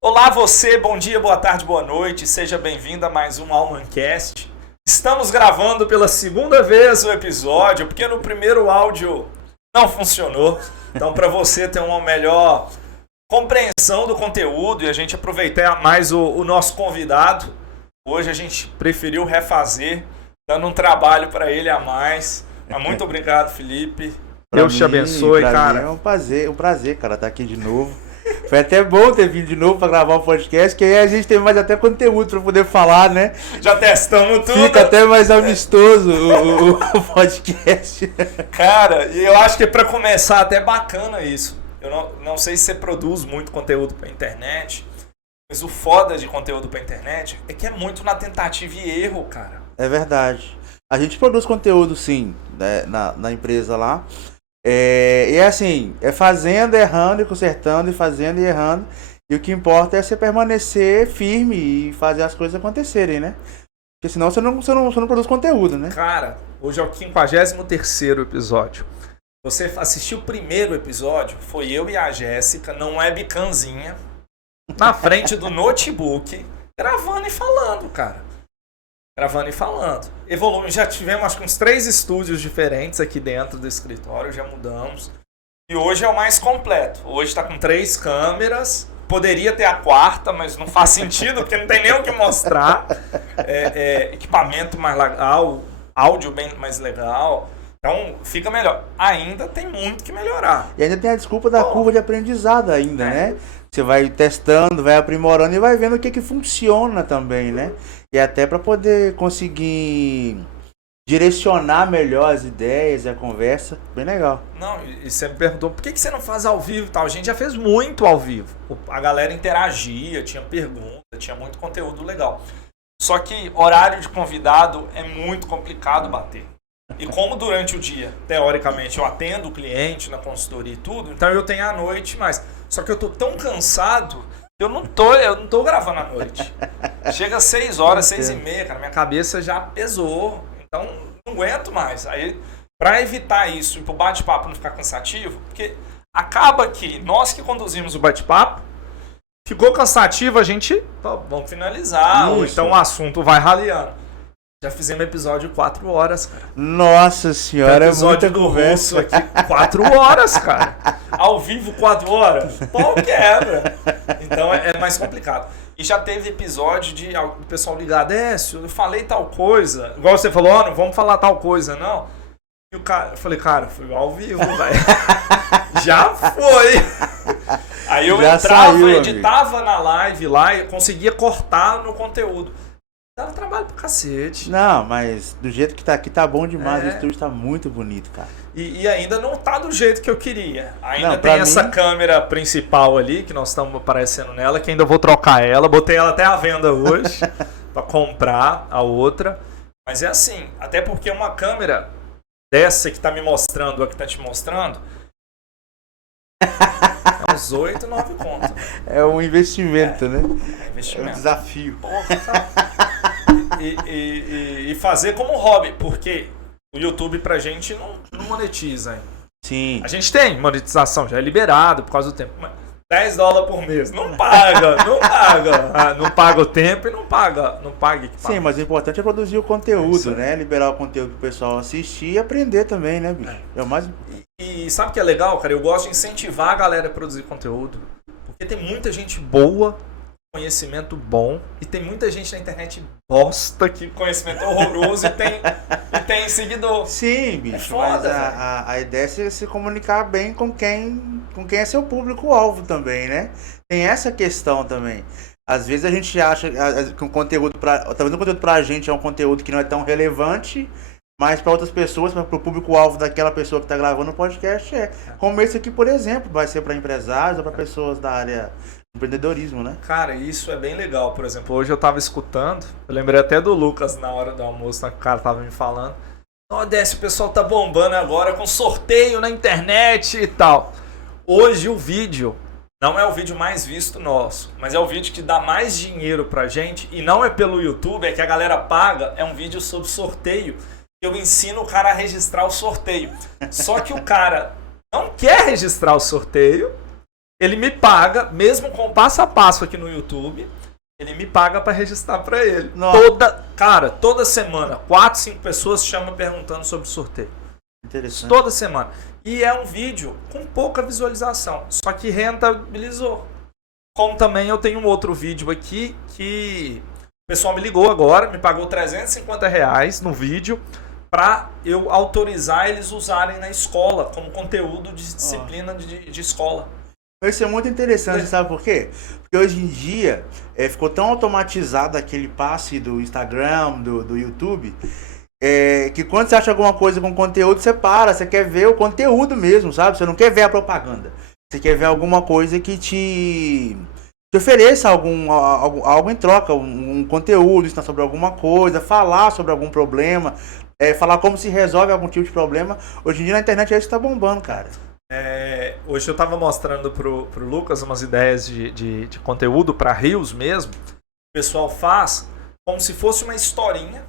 Olá você, bom dia, boa tarde, boa noite, seja bem-vindo a mais um Almancast. Estamos gravando pela segunda vez o episódio, porque no primeiro áudio não funcionou. Então, para você ter uma melhor compreensão do conteúdo e a gente aproveitar mais o nosso convidado, hoje a gente preferiu refazer, dando um trabalho para ele a mais. Mas muito obrigado, Felipe. Deus te abençoe, cara. É um prazer, cara, estar aqui de novo. Foi até bom ter vindo de novo para gravar um podcast, que aí a gente tem mais até conteúdo para poder falar, né? Já testamos tudo. Fica até mais amistoso o podcast. Cara, e eu acho que para começar até bacana isso. Eu não sei se você produz muito conteúdo para internet, mas o foda de conteúdo para internet é que é muito na tentativa e erro, cara. É verdade. A gente produz conteúdo, sim, né, na empresa lá. E é assim, é fazendo, errando e consertando, e fazendo e errando. E o que importa é você permanecer firme e fazer as coisas acontecerem, né? Porque senão você não produz conteúdo, né? Cara, hoje é o 53º episódio. Você assistiu o primeiro episódio, foi eu e a Jéssica, num webcamzinha, na frente do notebook, gravando e falando, cara. Gravando e falando. Evoluímos, já tivemos acho que uns 3 estúdios diferentes aqui dentro do escritório, já mudamos. E hoje é o mais completo. Hoje está com 3 câmeras. Poderia ter a 4ª, mas não faz sentido, porque não tem nem o que mostrar. Equipamento mais legal, áudio bem mais legal. Então fica melhor. Ainda tem muito que melhorar. E ainda tem a desculpa da curva de aprendizado ainda, né? Você vai testando, vai aprimorando e vai vendo o que funciona também, né? E até para poder conseguir direcionar melhor as ideias e a conversa. Bem legal. Não, e você me perguntou por que você não faz ao vivo e tal. A gente já fez muito ao vivo. A galera interagia, tinha pergunta, tinha muito conteúdo legal. Só que horário de convidado é muito complicado bater. E como durante o dia, teoricamente, eu atendo o cliente na consultoria e tudo, então eu tenho à noite mais. Só que eu tô tão cansado que eu não tô gravando à noite. Chega às 6 horas, 6h30, cara, minha cabeça já pesou. Então não aguento mais. Aí, pra evitar isso e pro bate-papo não ficar cansativo, porque acaba que nós que conduzimos o bate-papo, ficou cansativo, a gente, vamos finalizar, ou então o assunto vai raliando. Já fizemos episódio 4 horas, cara. Nossa senhora, é muita do conversa. Russo aqui, 4 horas, cara. Ao vivo, 4 horas. Pau quebra. Então é mais complicado. E já teve episódio de o pessoal ligar, Décio, eu falei tal coisa. Igual você falou, não vamos falar tal coisa, não. E o cara, eu falei, cara, foi ao vivo, velho. Já foi. Aí eu já entrava, editava na live lá e conseguia cortar no conteúdo. Dava trabalho pro cacete. Não, mas do jeito que tá aqui tá bom demais. O estúdio tá muito bonito, cara. E ainda não tá do jeito que eu queria. Ainda tem essa câmera principal ali, que nós estamos aparecendo nela, que ainda vou trocar ela. Botei ela até à venda hoje, pra comprar a outra. Mas é assim, até porque uma câmera dessa que tá me mostrando, a que tá te mostrando, é uns 8, 9 contos. É um investimento, né? É investimento. É um desafio. Porra, cara. E fazer como hobby, porque o YouTube pra gente não monetiza. Hein? Sim. A gente tem monetização, já é liberado por causa do tempo. Mas $10 por mês, não paga. Não paga o tempo e não paga equipamento. Sim, mas o importante é produzir o conteúdo, né? Liberar o conteúdo pro pessoal assistir e aprender também, né, bicho? É o mais... E sabe o que é legal, cara? Eu gosto de incentivar a galera a produzir conteúdo. Porque tem muita gente boa, conhecimento bom, e tem muita gente na internet bosta, que conhecimento horroroso e tem seguidor. Sim, bicho, foda, mas a ideia é se comunicar bem com quem é seu público-alvo também, né? Tem essa questão também. Às vezes a gente acha que talvez o conteúdo pra gente é um conteúdo que não é tão relevante, mas para outras pessoas, para o público-alvo daquela pessoa que está gravando o podcast, como esse aqui, por exemplo, vai ser para empresários ou para pessoas da área do empreendedorismo, né? Cara, isso é bem legal. Por exemplo, hoje eu estava escutando, eu lembrei até do Lucas na hora do almoço, o cara estava me falando, Décio, o pessoal tá bombando agora com sorteio na internet e tal. Hoje o vídeo não é o vídeo mais visto nosso, mas é o vídeo que dá mais dinheiro pra gente, e não é pelo YouTube, é que a galera paga, é um vídeo sobre sorteio. Eu ensino o cara a registrar o sorteio. Só que o cara não quer registrar o sorteio, ele me paga, mesmo com o passo a passo aqui no YouTube, ele me paga para registrar para ele. Toda semana, 4, 5 pessoas chamam perguntando sobre o sorteio. Interessante. Toda semana. E é um vídeo com pouca visualização, só que rentabilizou. Como também eu tenho um outro vídeo aqui que o pessoal me ligou agora, me pagou R$350 no vídeo para eu autorizar eles usarem na escola como conteúdo de disciplina de escola. Isso é muito interessante, sabe por quê? Porque hoje em dia ficou tão automatizado aquele passe do Instagram, do YouTube, que quando você acha alguma coisa com conteúdo, você para, você quer ver o conteúdo mesmo, sabe? Você não quer ver a propaganda. Você quer ver alguma coisa que te ofereça algo em troca, um conteúdo, ensinar sobre alguma coisa, falar sobre algum problema, falar como se resolve algum tipo de problema. Hoje em dia na internet é isso que tá bombando, cara. Hoje eu tava mostrando pro Lucas umas ideias de conteúdo para Reels mesmo. O pessoal faz como se fosse uma historinha.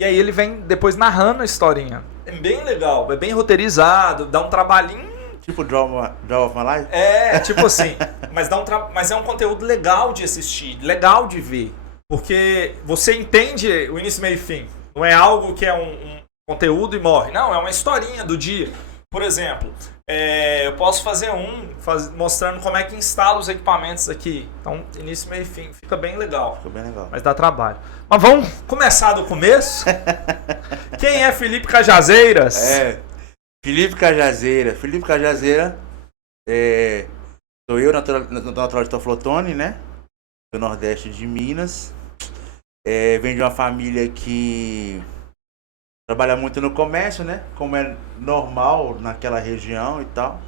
E aí ele vem depois narrando a historinha. É bem legal, é bem roteirizado, dá um trabalhinho. Tipo Draw of My Life? Tipo assim. Mas é um conteúdo legal de assistir, legal de ver. Porque você entende o início, meio e fim. Não é algo que é um conteúdo e morre. Não, é uma historinha do dia. Por exemplo, eu posso fazer mostrando como é que instala os equipamentos aqui. Então, início, meio e fim. Fica bem legal. Ficou bem legal. Mas dá trabalho. Mas vamos começar do começo? Quem é Felipe Cajazeiras? Felipe Cajazeira. Felipe Cajazeira sou eu, natural de Toflotone, né? Do Nordeste de Minas. Venho de uma família que trabalha muito no comércio, né? Como é normal naquela região e tal.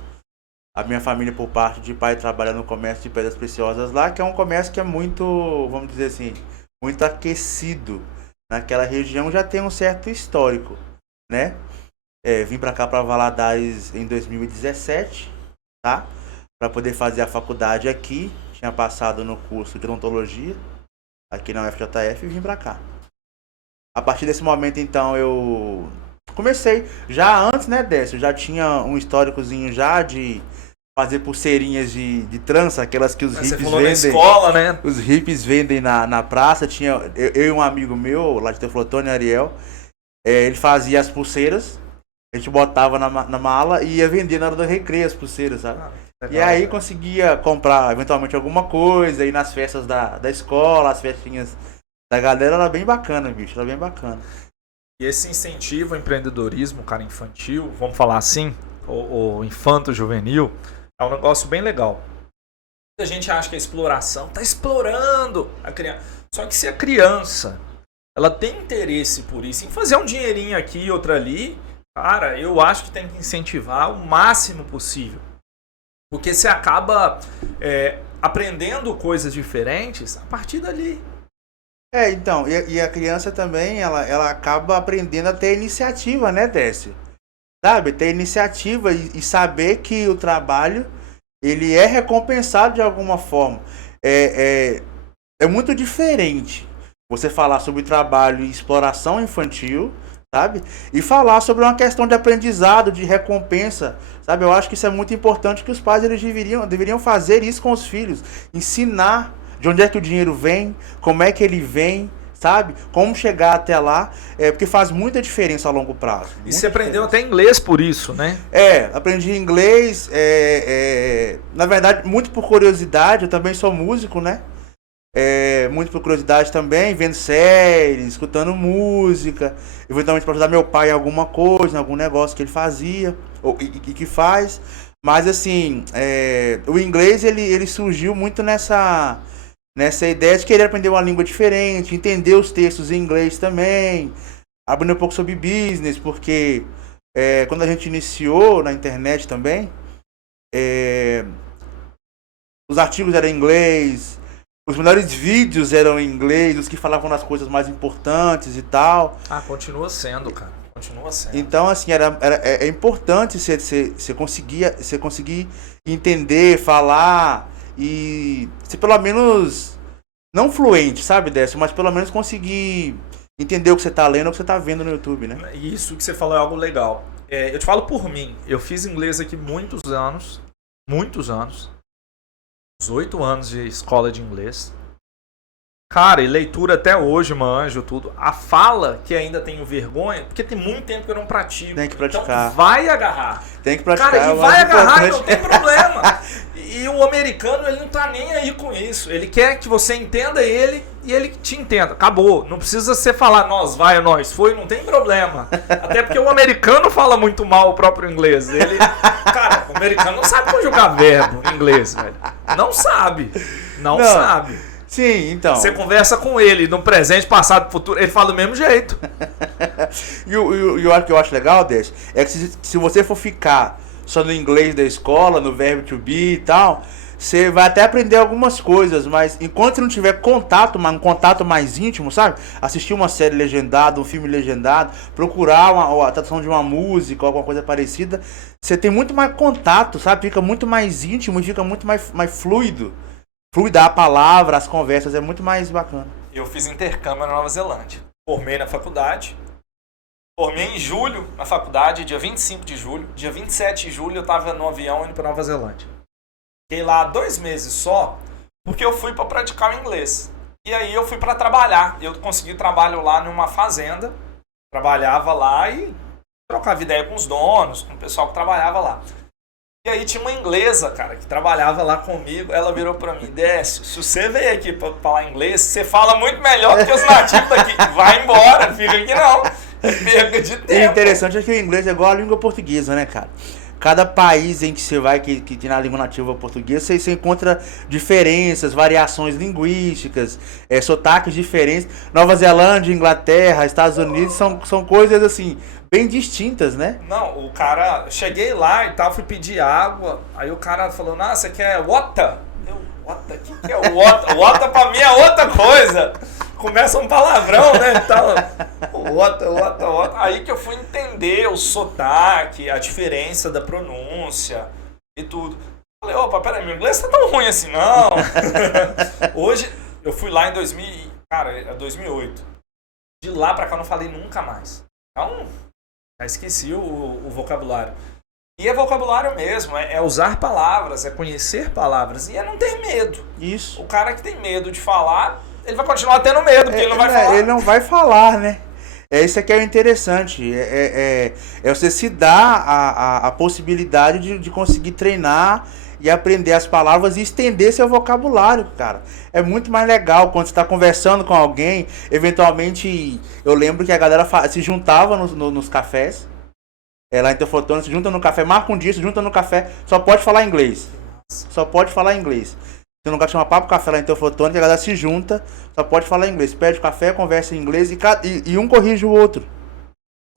A minha família, por parte de pai, trabalha no comércio de pedras preciosas lá, que é um comércio que é muito, vamos dizer assim, muito aquecido. Naquela região já tem um certo histórico, né? Vim pra cá, pra Valadares, em 2017, tá? Pra poder fazer a faculdade aqui. Tinha passado no curso de odontologia aqui na UFJF e vim pra cá. A partir desse momento, então, eu comecei. Já antes, né, Décio? Eu já tinha um históricozinho já de fazer pulseirinhas de trança, aquelas que os hippies vendem. Na escola, né? Os hippies vendem na praça. Tinha eu e um amigo meu, lá de Teoflotone, Ariel. Ele fazia as pulseiras. A gente botava na mala e ia vender na hora do recreio as pulseiras, sabe? Legal, e aí conseguia comprar eventualmente alguma coisa, ir nas festas da escola, as festinhas da galera, era bem bacana, bicho, era bem bacana. E esse incentivo ao empreendedorismo, cara, infantil, vamos falar assim, ou infanto-juvenil, é um negócio bem legal. Muita gente acha que a exploração tá explorando a criança. Só que se a criança, ela tem interesse por isso, em fazer um dinheirinho aqui e outro ali, cara, eu acho que tem que incentivar o máximo possível. Porque você acaba aprendendo coisas diferentes a partir dali. Então, e a criança também, ela acaba aprendendo a ter iniciativa, né, Décio? Sabe, ter iniciativa e saber que o trabalho, ele é recompensado de alguma forma. É muito diferente você falar sobre trabalho e exploração infantil, sabe? E falar sobre uma questão de aprendizado, de recompensa, sabe? Eu acho que isso é muito importante, que os pais eles deveriam fazer isso com os filhos, ensinar de onde é que o dinheiro vem, como é que ele vem, sabe? Como chegar até lá, porque faz muita diferença a longo prazo. E você aprendeu até inglês por isso, né? Aprendi inglês, na verdade, muito por curiosidade, eu também sou músico, né? Muito por curiosidade também, vendo séries, escutando música, eventualmente para ajudar meu pai em alguma coisa, em algum negócio que ele fazia, e que faz. Mas assim, o inglês ele surgiu muito nessa ideia de querer aprender uma língua diferente, entender os textos em inglês também, abrindo um pouco sobre business, porque quando a gente iniciou na internet também, os artigos eram em inglês, os melhores vídeos eram em inglês, os que falavam das coisas mais importantes e tal. Continua sendo, cara. Continua sendo. Então, assim, é importante você conseguir entender, falar e ser pelo menos, não fluente, sabe, Décio? Mas pelo menos conseguir entender o que você tá lendo ou o que você tá vendo no YouTube, né? Isso que você falou é algo legal. eu te falo por mim. Eu fiz inglês aqui muitos anos. 18 anos de escola de inglês. Cara, e leitura até hoje, manjo, tudo. A fala, que ainda tenho vergonha, porque tem muito tempo que eu não pratico. Tem que praticar. Então vai agarrar. Tem que praticar. Cara, e vai agarrar, não tem problema. E o americano, ele não tá nem aí com isso. Ele quer que você entenda ele e ele te entenda. Acabou. Não precisa você falar nós vai, nós foi, não tem problema. Até porque o americano fala muito mal o próprio inglês. Cara, o americano não sabe conjugar verbo em inglês, velho. Não sabe. Não sabe. Sim, então. Você conversa com ele no presente, passado, futuro, ele fala do mesmo jeito. E o que eu acho legal, Décio, é que se você for ficar só no inglês da escola, no verbo to be e tal, você vai até aprender algumas coisas, mas enquanto você não tiver contato, um contato mais íntimo, sabe? Assistir uma série legendada, um filme legendado, procurar a tradução de uma música ou alguma coisa parecida, você tem muito mais contato, sabe? Fica muito mais íntimo e fica muito mais fluido. Fluidar a palavra, as conversas, é muito mais bacana. Eu fiz intercâmbio na Nova Zelândia. Formei na faculdade. Formei em julho na faculdade, dia 25 de julho. Dia 27 de julho eu estava no avião indo para Nova Zelândia. Fiquei lá 2 meses só, porque eu fui para praticar o inglês. E aí eu fui para trabalhar. Eu consegui trabalho lá numa fazenda. Trabalhava lá e trocava ideia com os donos, com o pessoal que trabalhava lá. E aí tinha uma inglesa, cara, que trabalhava lá comigo. Ela virou pra mim: Décio, se você veio aqui pra falar inglês, você fala muito melhor do que os nativos daqui. Vai embora, fica aqui não. Perca de tempo. E o interessante é que o inglês é igual a língua portuguesa, né, cara? Cada país em que você vai, que tem na língua nativa portuguesa, você encontra diferenças, variações linguísticas, sotaques diferentes. Nova Zelândia, Inglaterra, Estados Unidos são coisas assim, bem distintas, né? Não, o cara... Cheguei lá e tal, fui pedir água, aí o cara falou: "Ah, você quer water?" Eu, water? O que é water? Water pra mim é outra coisa. Começa um palavrão, né? Então, water. Aí que eu fui entender o sotaque, a diferença da pronúncia e tudo. Falei: opa, peraí, meu inglês tá tão ruim assim, não. Hoje, eu fui lá em 2008. De lá pra cá eu não falei nunca mais. Então, já esqueci o vocabulário. E é vocabulário mesmo, é usar palavras, é conhecer palavras e é não ter medo. Isso. O cara que tem medo de falar, ele vai continuar tendo medo, porque ele não vai falar. Ele não vai falar, né? Isso aqui é o interessante. Você se dar a possibilidade de conseguir treinar e aprender as palavras e estender seu vocabulário, cara. É muito mais legal quando você está conversando com alguém. Eventualmente, eu lembro que a galera se juntava nos cafés. Lá em Teoflotone, se junta no café, marca um dia, se junta no café, só pode falar inglês. Só pode falar inglês. Tem um lugar que chama Papo Café lá em Teoflotone, que a galera se junta, só pode falar inglês. Pede café, conversa em inglês e um corrige o outro.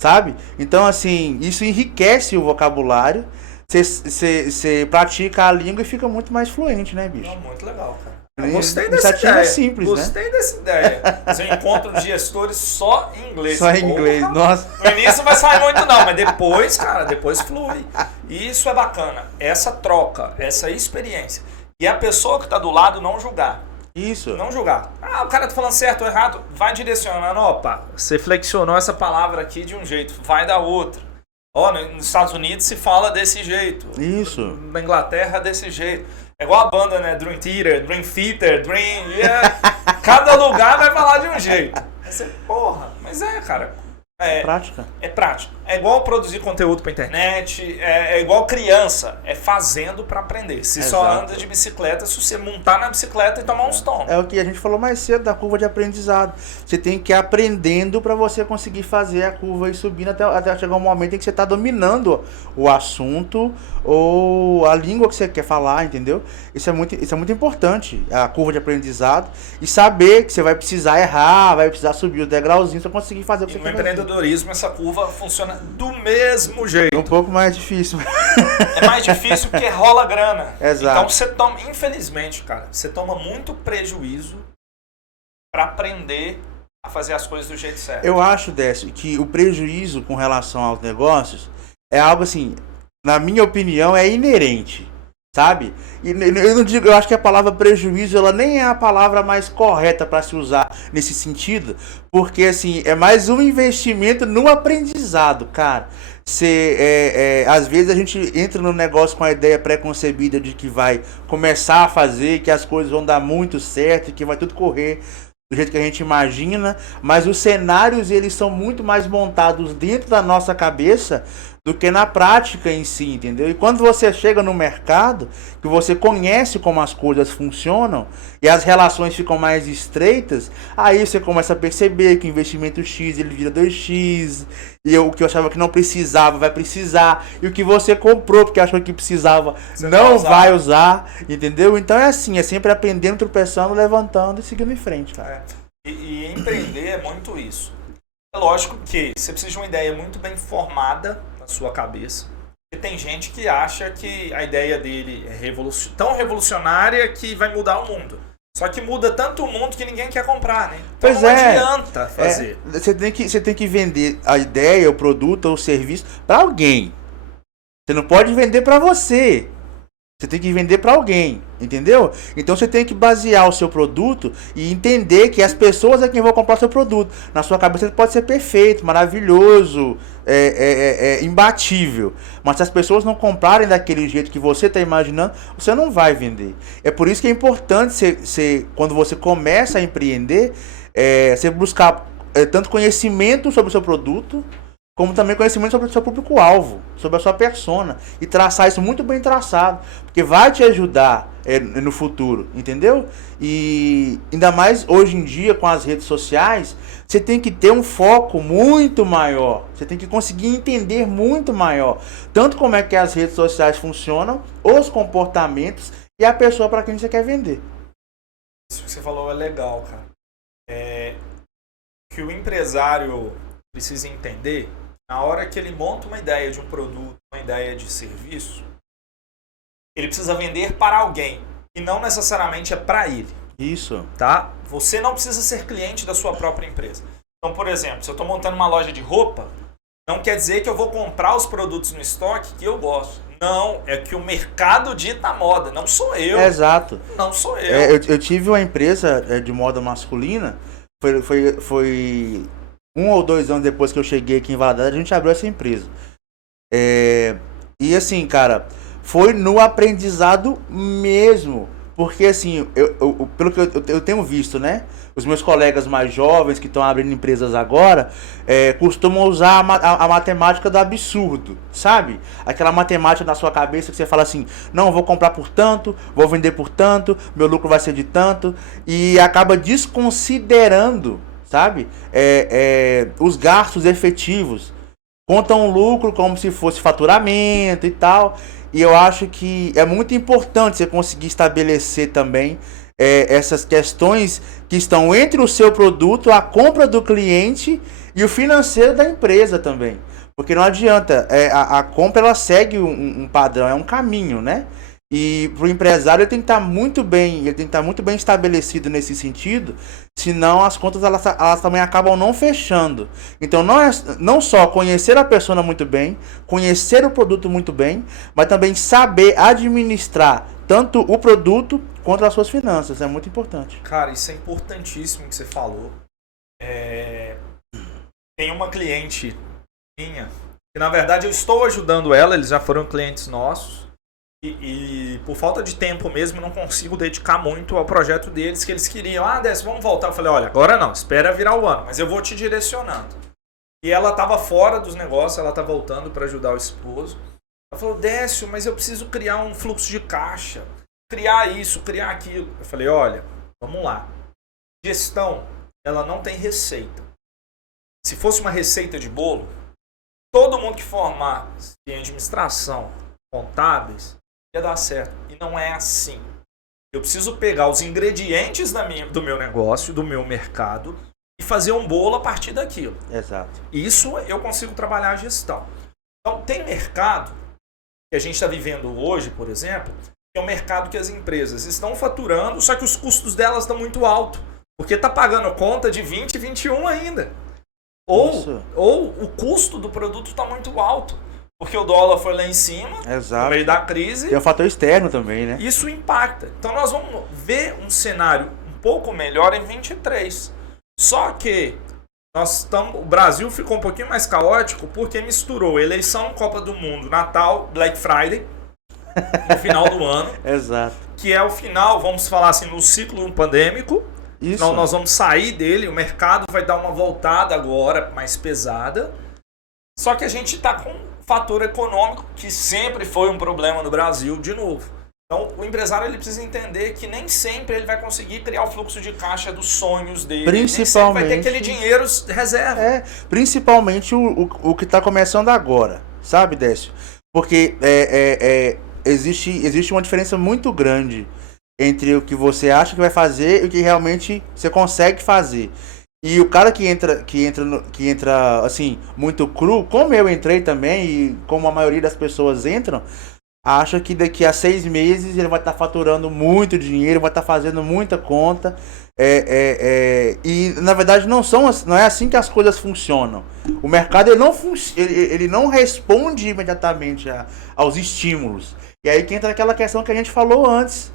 Sabe? Então, assim, isso enriquece o vocabulário. Você pratica a língua e fica muito mais fluente, né, bicho? Não, muito legal, cara. Eu gostei dessa Iniciativa ideia. simples, Gostei né? dessa ideia. Fazer um encontro de gestores só em inglês. Só em inglês, nossa. No início não vai sair muito não, mas depois, cara, depois flui. E isso é bacana. Essa troca, essa experiência. E a pessoa que tá do lado não julgar. Isso. Não julgar. Ah, o cara tá falando certo ou errado, vai direcionando. Opa, você flexionou essa palavra aqui de um jeito, vai da outra. Ó, nos Estados Unidos se fala desse jeito. Isso. Na Inglaterra desse jeito. É igual a banda, né? Dream Theater, Dream Theater, Dream... Yeah. Cada lugar vai falar de um jeito. Aí você, porra, mas cara... Prática. É prática. É igual produzir conteúdo pra internet, é igual criança, é fazendo pra aprender. Se Exato. só anda de bicicleta, se você montar na bicicleta e tomar uns tombos. É o que a gente falou mais cedo da curva de aprendizado. Você tem que ir aprendendo para você conseguir fazer a curva e subindo até chegar um momento em que você está dominando o assunto ou a língua que você quer falar, entendeu? Isso é muito importante, a curva de aprendizado, e saber que você vai precisar errar, vai precisar subir o degrauzinho para conseguir fazer o que você quer fazer. No empreendedorismo, essa curva funciona do mesmo jeito. É um pouco mais difícil. É mais difícil porque rola grana. Exato. Então você toma, infelizmente, cara, você toma muito prejuízo para aprender a fazer as coisas do jeito certo. Eu acho, Décio, que o prejuízo com relação aos negócios é algo assim, na minha opinião, é inerente. Sabe? E eu não digo, eu acho que a palavra prejuízo ela nem é a palavra mais correta para se usar nesse sentido, porque assim, é mais um investimento no aprendizado, cara. às vezes a gente entra no negócio com a ideia pré-concebida de que vai começar a fazer, que as coisas vão dar muito certo, que vai tudo correr do jeito que a gente imagina, mas os cenários eles são muito mais montados dentro da nossa cabeça do que na prática em si, entendeu? E quando você chega no mercado, que você conhece como as coisas funcionam e as relações ficam mais estreitas, aí você começa a perceber que o investimento X ele vira 2x, e o que eu achava que não precisava vai precisar, e o que você comprou porque achou que precisava você não vai usar, entendeu? Então é assim, é sempre aprendendo, tropeçando, levantando e seguindo em frente, cara. E empreender é muito isso. É lógico que você precisa de uma ideia muito bem formada na sua cabeça. E tem gente que acha que a ideia dele é tão revolucionária que vai mudar o mundo. Só que muda tanto o mundo que ninguém quer comprar, né? Então pois não adianta fazer. Você tem que vender a ideia, o produto ou o serviço para alguém. Você não pode vender para você. Você tem que vender para alguém, entendeu? Então você tem que basear o seu produto e entender que as pessoas é quem vão comprar o seu produto. Na sua cabeça ele pode ser perfeito, maravilhoso, imbatível. Mas se as pessoas não comprarem daquele jeito que você está imaginando, você não vai vender. É por isso que é importante quando você começa a empreender, você buscar tanto conhecimento sobre o seu produto, como também conhecimento sobre o seu público-alvo, sobre a sua persona, e traçar isso muito bem traçado, porque vai te ajudar no futuro, entendeu? E ainda mais hoje em dia com as redes sociais, você tem que ter um foco muito maior, você tem que conseguir entender muito maior, tanto como é que as redes sociais funcionam, os comportamentos e a pessoa para quem você quer vender. Isso que você falou é legal, cara. Que o empresário precisa entender, na hora que ele monta uma ideia de um produto, uma ideia de serviço, ele precisa vender para alguém e não necessariamente é para ele. Isso. Tá? Você não precisa ser cliente da sua própria empresa. Então, por exemplo, se eu estou montando uma loja de roupa, não quer dizer que eu vou comprar os produtos no estoque que eu gosto. Não, é que o mercado dita a moda, não sou eu. Exato. Não sou eu. Eu tive uma empresa de moda masculina, foi 1 ou 2 anos depois que eu cheguei aqui em Valadares, a gente abriu essa empresa. E assim, cara, foi no aprendizado mesmo. Porque assim, pelo que eu tenho visto, né? Os meus colegas mais jovens que estão abrindo empresas agora costumam usar a matemática do absurdo, sabe? Aquela matemática na sua cabeça que você fala assim, não, vou comprar por tanto, vou vender por tanto, meu lucro vai ser de tanto, e acaba desconsiderando, sabe? Os gastos efetivos. Contam o lucro como se fosse faturamento e tal. E eu acho que é muito importante você conseguir estabelecer também essas questões que estão entre o seu produto, a compra do cliente e o financeiro da empresa também. Porque não adianta, a compra ela segue um padrão, é um caminho, né? E para o empresário ele tem que estar muito bem, estabelecido nesse sentido, senão as contas elas também acabam não fechando. Então não só conhecer a persona muito bem, conhecer o produto muito bem, mas também saber administrar tanto o produto quanto as suas finanças. É muito importante. Cara, isso é importantíssimo que você falou. Tem uma cliente minha, que na verdade eu estou ajudando ela, eles já foram clientes nossos. E por falta de tempo mesmo, não consigo dedicar muito ao projeto deles, que eles queriam. Décio, vamos voltar. Eu falei, olha, agora não, espera virar o ano, mas eu vou te direcionando. E ela estava fora dos negócios, ela está voltando para ajudar o esposo. Ela falou, Décio, mas eu preciso criar um fluxo de caixa, criar isso, criar aquilo. Eu falei, olha, vamos lá. Gestão, ela não tem receita. Se fosse uma receita de bolo, todo mundo que formar em administração, contábeis, ia dar certo. E não é assim. Eu preciso pegar os ingredientes do meu negócio, do meu mercado, e fazer um bolo a partir daquilo. Exato. Isso eu consigo trabalhar a gestão. Então, tem mercado que a gente está vivendo hoje, por exemplo, que é um mercado que as empresas estão faturando, só que os custos delas estão muito altos. Porque está pagando conta de 20 e 21 ainda. Ou o custo do produto está muito alto. Porque o dólar foi lá em cima, exato, no meio da crise. Tem um fator externo também, né? Isso impacta. Então nós vamos ver um cenário um pouco melhor em 23. Só que O Brasil ficou um pouquinho mais caótico porque misturou eleição, Copa do Mundo, Natal, Black Friday, no final do ano. Exato. Que é o final, vamos falar assim, no ciclo pandêmico. Isso. Então nós vamos sair dele, o mercado vai dar uma voltada agora mais pesada. Só que a gente está com um fator econômico que sempre foi um problema no Brasil de novo. Então o empresário ele precisa entender que nem sempre ele vai conseguir criar o fluxo de caixa dos sonhos dele. Principalmente. Nem sempre vai ter aquele dinheiro reserva. Principalmente o que está começando agora, sabe, Décio? Porque existe uma diferença muito grande entre o que você acha que vai fazer e o que realmente você consegue fazer. E o cara que entra assim, muito cru, como eu entrei também, e como a maioria das pessoas entram, acha que daqui a 6 meses ele vai estar faturando muito dinheiro, vai estar fazendo muita conta. E na verdade não é assim que as coisas funcionam. O mercado ele não responde imediatamente aos estímulos. E aí que entra aquela questão que a gente falou antes.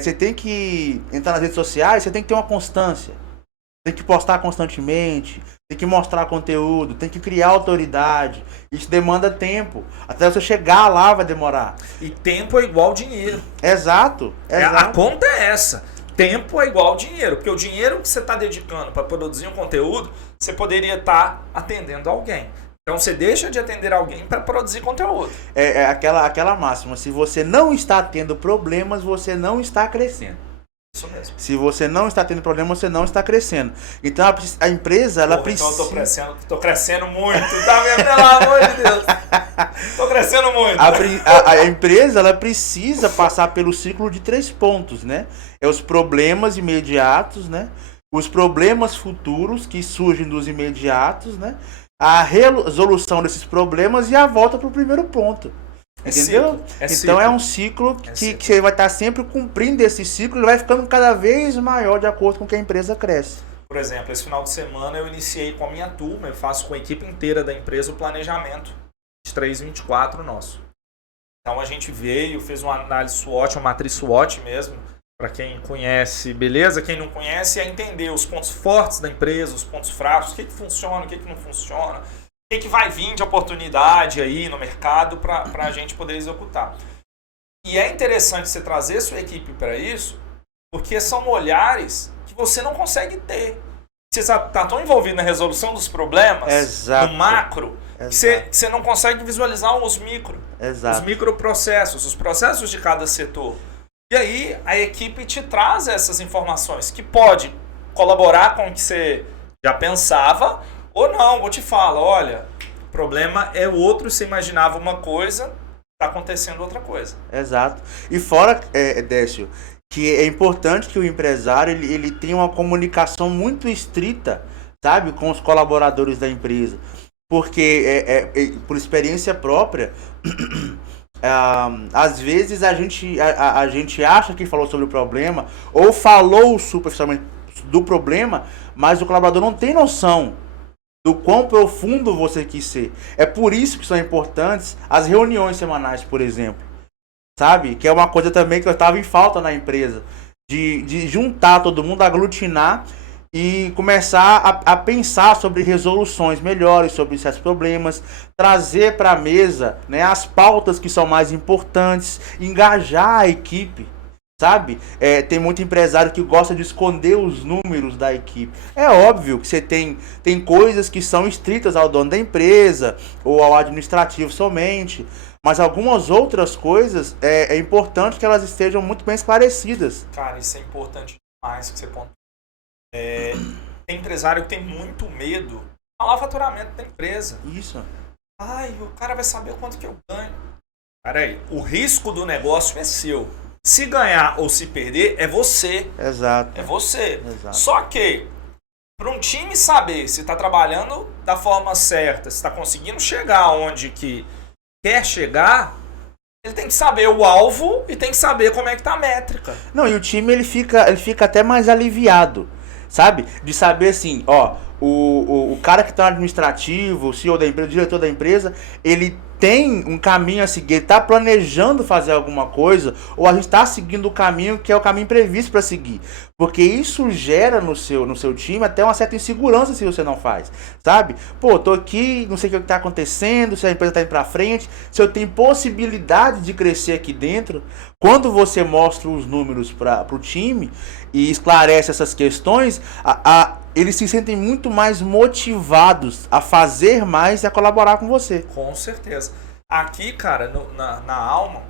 Você tem que entrar nas redes sociais, você tem que ter uma constância. Tem que postar constantemente, tem que mostrar conteúdo, tem que criar autoridade. Isso demanda tempo. Até você chegar lá vai demorar. E tempo é igual dinheiro. Exato. A conta é essa. Tempo é igual dinheiro. Porque o dinheiro que você está dedicando para produzir um conteúdo, você poderia estar atendendo alguém. Então você deixa de atender alguém para produzir conteúdo. É aquela máxima. Se você não está tendo problemas, você não está crescendo. Isso mesmo. Se você não está tendo problema, você não está crescendo. Então a empresa, ela precisa... Então eu tô crescendo muito, tá? Pelo amor de Deus. Tô crescendo muito. A empresa, ela precisa passar pelo ciclo de 3 pontos, né? É os problemas imediatos, né? Os problemas futuros que surgem dos imediatos, né? A resolução desses problemas e a volta para o primeiro ponto. Entendeu? Então é um ciclo que você vai estar sempre cumprindo esse ciclo e vai ficando cada vez maior de acordo com que a empresa cresce. Por exemplo, esse final de semana eu iniciei com a minha turma, eu faço com a equipe inteira da empresa o planejamento 23-24 nosso. Então a gente veio, fez uma análise SWOT, uma matriz SWOT mesmo, para quem conhece, beleza? Quem não conhece é entender os pontos fortes da empresa, os pontos fracos, o que funciona, o que não funciona. O que vai vir de oportunidade aí no mercado para a gente poder executar. E é interessante você trazer sua equipe para isso, porque são olhares que você não consegue ter. Você está tão envolvido na resolução dos problemas, Exato. no macro, que você não consegue visualizar os micro. Exato. Os microprocessos, os processos de cada setor. E aí a equipe te traz essas informações, que pode colaborar com o que você já pensava, ou não, vou te falar, olha, o problema é outro, você imaginava uma coisa, está acontecendo outra coisa. Exato. E fora, Décio, que é importante que o empresário ele tenha uma comunicação muito estrita, sabe, com os colaboradores da empresa. Porque, por experiência própria, às vezes a gente acha que falou sobre o problema, ou falou superficialmente do problema, mas o colaborador não tem noção do quão profundo você quis ser. É por isso que são importantes as reuniões semanais, por exemplo. Sabe? Que é uma coisa também que eu estava em falta na empresa. De juntar todo mundo, aglutinar e começar a pensar sobre resoluções melhores, sobre esses problemas, trazer para a mesa, né, as pautas que são mais importantes, engajar a equipe. Sabe? Tem muito empresário que gosta de esconder os números da equipe. É óbvio que você tem coisas que são estritas ao dono da empresa ou ao administrativo somente, mas algumas outras coisas é importante que elas estejam muito bem esclarecidas. Cara, isso é importante demais que você pontua. Tem empresário que tem muito medo de falar o faturamento da empresa. Isso. Ai, o cara vai saber quanto que eu ganho. Peraí, o risco do negócio é seu. Se ganhar ou se perder, é você. Exato. É você. Exato. Só que, para um time saber se está trabalhando da forma certa, se está conseguindo chegar onde que quer chegar, ele tem que saber o alvo e tem que saber como é que tá a métrica. Não, e o time ele fica até mais aliviado, sabe? De saber assim, ó, o cara que está no administrativo, o CEO da empresa, o diretor da empresa, ele tem um caminho a seguir, ele tá planejando fazer alguma coisa, ou a gente tá seguindo o caminho que é o caminho previsto para seguir. Porque isso gera no seu time até uma certa insegurança se você não faz, sabe? Pô, tô aqui, não sei o que tá acontecendo, se a empresa tá indo pra frente, se eu tenho possibilidade de crescer aqui dentro. Quando você mostra os números pro time e esclarece essas questões, eles se sentem muito mais motivados a fazer mais e a colaborar com você. Com certeza. Aqui, cara, na Alma,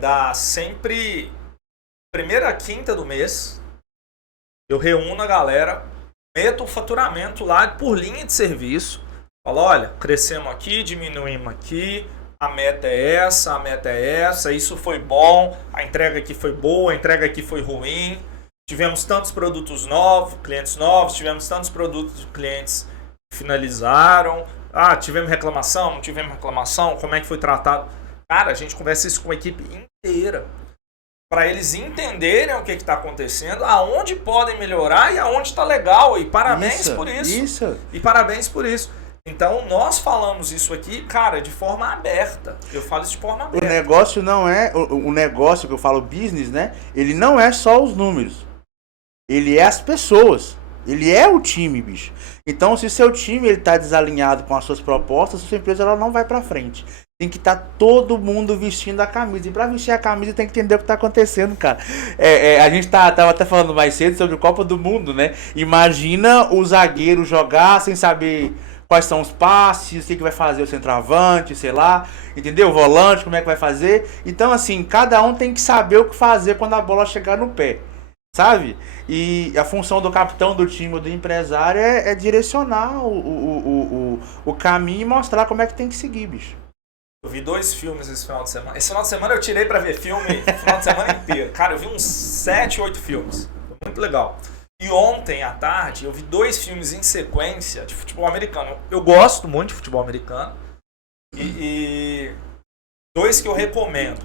dá sempre primeira quinta do mês, eu reúno a galera, meto o faturamento lá por linha de serviço, falo, olha, crescemos aqui, diminuímos aqui, a meta é essa, isso foi bom, a entrega aqui foi boa, a entrega aqui foi ruim, tivemos tantos produtos novos, clientes novos, tivemos tantos produtos de clientes que finalizaram, tivemos reclamação, não tivemos reclamação, como é que foi tratado? Cara, a gente conversa isso com a equipe inteira, para eles entenderem o que está acontecendo, aonde podem melhorar e aonde está legal, e parabéns por isso. E parabéns por isso. Então, nós falamos isso aqui, cara, de forma aberta. Eu falo isso de forma aberta. O negócio não é... O negócio que eu falo business, né? Ele não é só os números. Ele é as pessoas. Ele é o time, bicho. Então, se seu time ele tá desalinhado com as suas propostas, sua empresa ela não vai pra frente. Tem que estar todo mundo vestindo a camisa. E pra vestir a camisa tem que entender o que tá acontecendo, cara. A gente tava até falando mais cedo sobre a Copa do Mundo, né? Imagina o zagueiro jogar sem saber quais são os passes, o que vai fazer o centroavante, sei lá, entendeu? O volante, como é que vai fazer. Então, assim, cada um tem que saber o que fazer quando a bola chegar no pé, sabe? E a função do capitão do time ou do empresário é direcionar o caminho e mostrar como é que tem que seguir, bicho. Eu vi 2 filmes esse final de semana. Esse final de semana eu tirei pra ver filme o final de semana inteiro. Cara, eu vi uns 7, 8 filmes. Foi muito legal. E ontem à tarde eu vi 2 filmes em sequência de futebol americano. Eu gosto muito de futebol americano. E 2 que eu recomendo.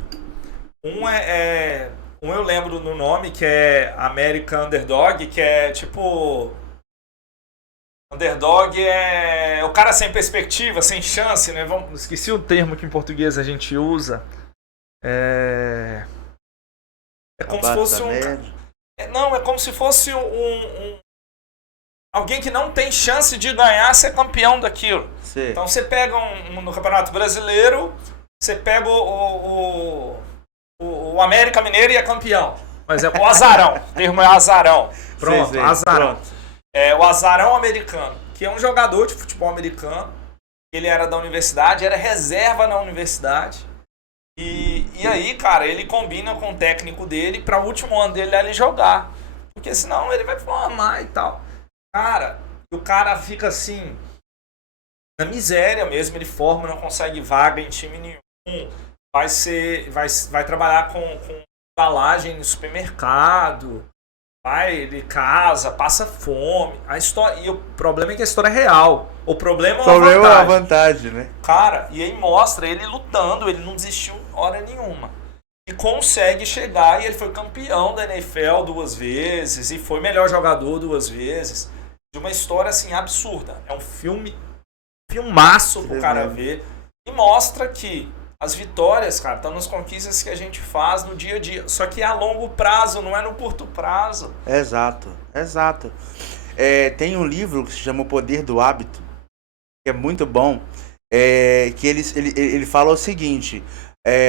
Um eu lembro no nome, que é American Underdog, que é tipo... Underdog é o cara sem perspectiva, sem chance, né? Esqueci o termo que em português a gente usa. É como se fosse é como se fosse alguém que não tem chance de ganhar, ser campeão daquilo. Sim. Então você pega no Campeonato Brasileiro, você pega o América Mineiro e é campeão. Mas é o azarão. O termo é azarão. Pronto, sim, azarão. Pronto. O azarão americano, que é um jogador de futebol americano. Ele era da universidade, era reserva na universidade. E aí, cara, ele combina com o técnico dele para o último ano dele ali jogar. Porque senão ele vai formar e tal. Cara, o cara fica assim, na miséria mesmo, ele forma, não consegue vaga em time nenhum. Vai trabalhar com embalagem no supermercado. Ele casa, passa fome. A história, e o problema é que a história é real. O problema é a vantagem, né? Cara, e aí mostra ele lutando, ele não desistiu hora nenhuma. E consegue chegar, e ele foi campeão da NFL 2 vezes, e foi melhor jogador 2 vezes. De uma história assim absurda. É um filmaço pro cara ver. E mostra que as vitórias, cara, estão nas conquistas que a gente faz no dia a dia. Só que é a longo prazo, não é no curto prazo. Exato. Tem um livro que se chama O Poder do Hábito, que é muito bom, que ele fala o seguinte,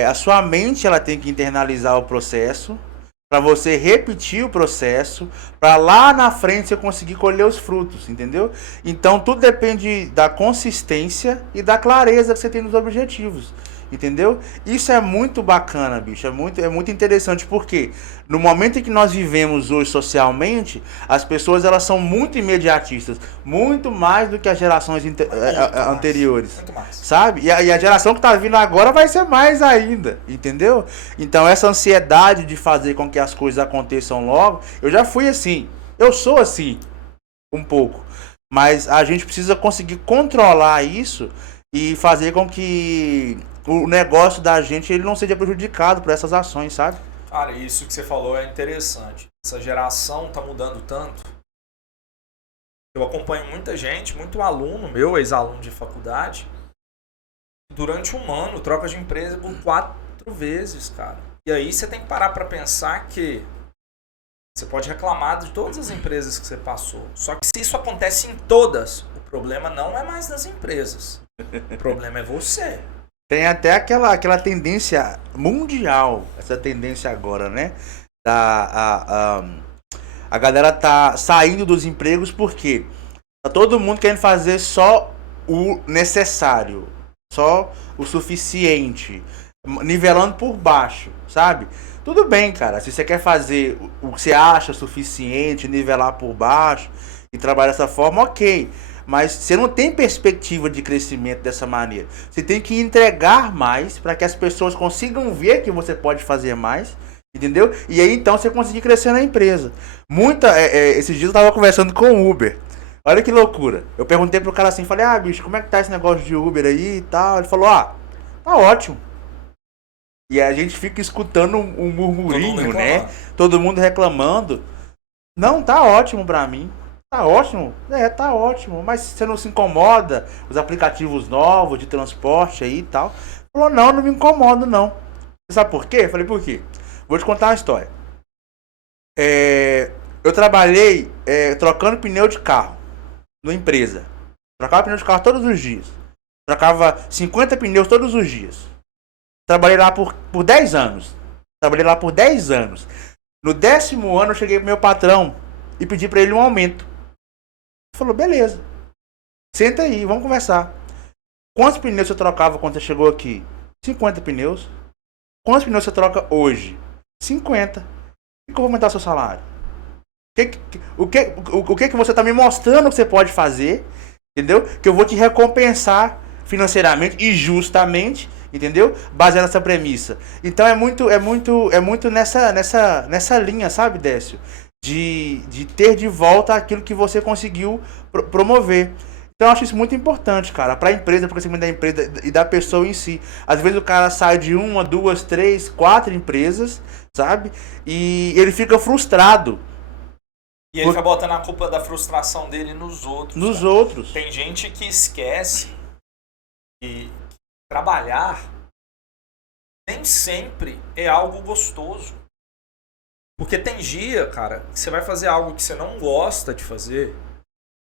a sua mente ela tem que internalizar o processo, para você repetir o processo, para lá na frente você conseguir colher os frutos, entendeu? Então tudo depende da consistência e da clareza que você tem nos objetivos. Entendeu? Isso é muito bacana, bicho. É muito interessante, porque no momento em que nós vivemos hoje socialmente, as pessoas elas são muito imediatistas, muito mais do que as gerações anteriores. Muito mais. Sabe? E a geração que tá vindo agora vai ser mais ainda, entendeu? Então essa ansiedade de fazer com que as coisas aconteçam logo, eu já fui assim, eu sou assim, um pouco. Mas a gente precisa conseguir controlar isso e fazer com que o negócio da gente ele não seja prejudicado por essas ações, sabe? Cara, isso que você falou é interessante. Essa geração tá mudando tanto. Eu acompanho muita gente, muito aluno meu, ex-aluno de faculdade, durante um ano, troca de empresa por 4 vezes, cara. E aí você tem que parar para pensar que você pode reclamar de todas as empresas que você passou. Só que se isso acontece em todas, o problema não é mais das empresas. O problema é você. Tem até aquela tendência mundial, essa tendência agora, né? A galera tá saindo dos empregos porque tá todo mundo querendo fazer só o necessário, só o suficiente, nivelando por baixo, sabe? Tudo bem, cara, se você quer fazer o que você acha suficiente, nivelar por baixo e trabalhar dessa forma, ok. Mas você não tem perspectiva de crescimento dessa maneira. Você tem que entregar mais para que as pessoas consigam ver que você pode fazer mais, entendeu? E aí então você conseguir crescer na empresa. Esses dias eu tava conversando com o Uber. Olha que loucura. Eu perguntei pro cara assim, falei, bicho, como é que tá esse negócio de Uber aí e tal? Ele falou, tá ótimo. E a gente fica escutando um murmurinho, né? Todo mundo reclamando. Não, tá ótimo pra mim. Tá ótimo? Tá ótimo. Mas você não se incomoda? Os aplicativos novos de transporte aí e tal. Ele falou, não me incomodo não. Você sabe por quê? Eu falei, por quê? Vou te contar uma história. Eu trabalhei trocando pneu de carro numa empresa. Trocava pneu de carro todos os dias. Trocava 50 pneus todos os dias. Trabalhei lá por 10 anos. No 10º ano eu cheguei pro meu patrão e pedi pra ele um aumento. Ele falou, beleza. Senta aí, vamos conversar. Quantos pneus você trocava quando você chegou aqui? 50 pneus. Quantos pneus você troca hoje? 50. Por que eu vou aumentar o seu salário? O que você tá me mostrando que você pode fazer, entendeu? Que eu vou te recompensar financeiramente e justamente, entendeu? Baseado nessa premissa. Então é muito nessa linha, sabe, Décio? De ter de volta aquilo que você conseguiu promover. Então eu acho isso muito importante, cara, pra empresa, pro crescimento da empresa e da pessoa em si. Às vezes o cara sai de 1, 2, 3, 4 empresas, sabe? E ele fica frustrado. E ele vai botando a culpa da frustração dele nos outros. Nos outros. Tem gente que esquece que trabalhar nem sempre é algo gostoso. Porque tem dia, cara, que você vai fazer algo que você não gosta de fazer,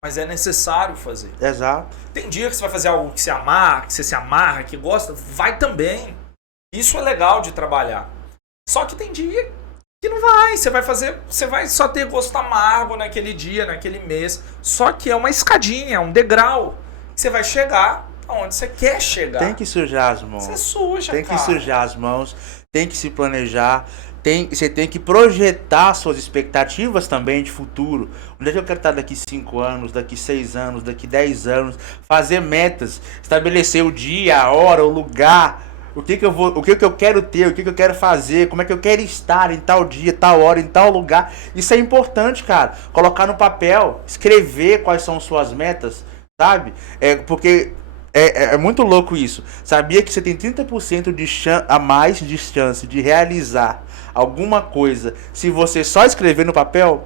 mas é necessário fazer. Exato. Tem dia que você vai fazer algo que você se amarra, que gosta, vai também. Isso é legal de trabalhar. Só que tem dia que não vai. Você vai só ter gosto amargo naquele dia, naquele mês. Só que é uma escadinha, um degrau. Você vai chegar aonde você quer chegar. Tem que sujar as mãos. Você suja, Tem que sujar as mãos, tem que se planejar. Você tem que projetar suas expectativas também de futuro. Onde é que eu quero estar daqui 5 anos, daqui 6 anos, daqui 10 anos? Fazer metas, estabelecer o dia, a hora, o lugar, o que eu quero ter, o que eu quero fazer, como é que eu quero estar em tal dia, tal hora, em tal lugar. Isso é importante, cara. Colocar no papel, escrever quais são suas metas, sabe? Porque é muito louco isso. Sabia que você tem 30% a mais de chance de realizar alguma coisa se você só escrever no papel?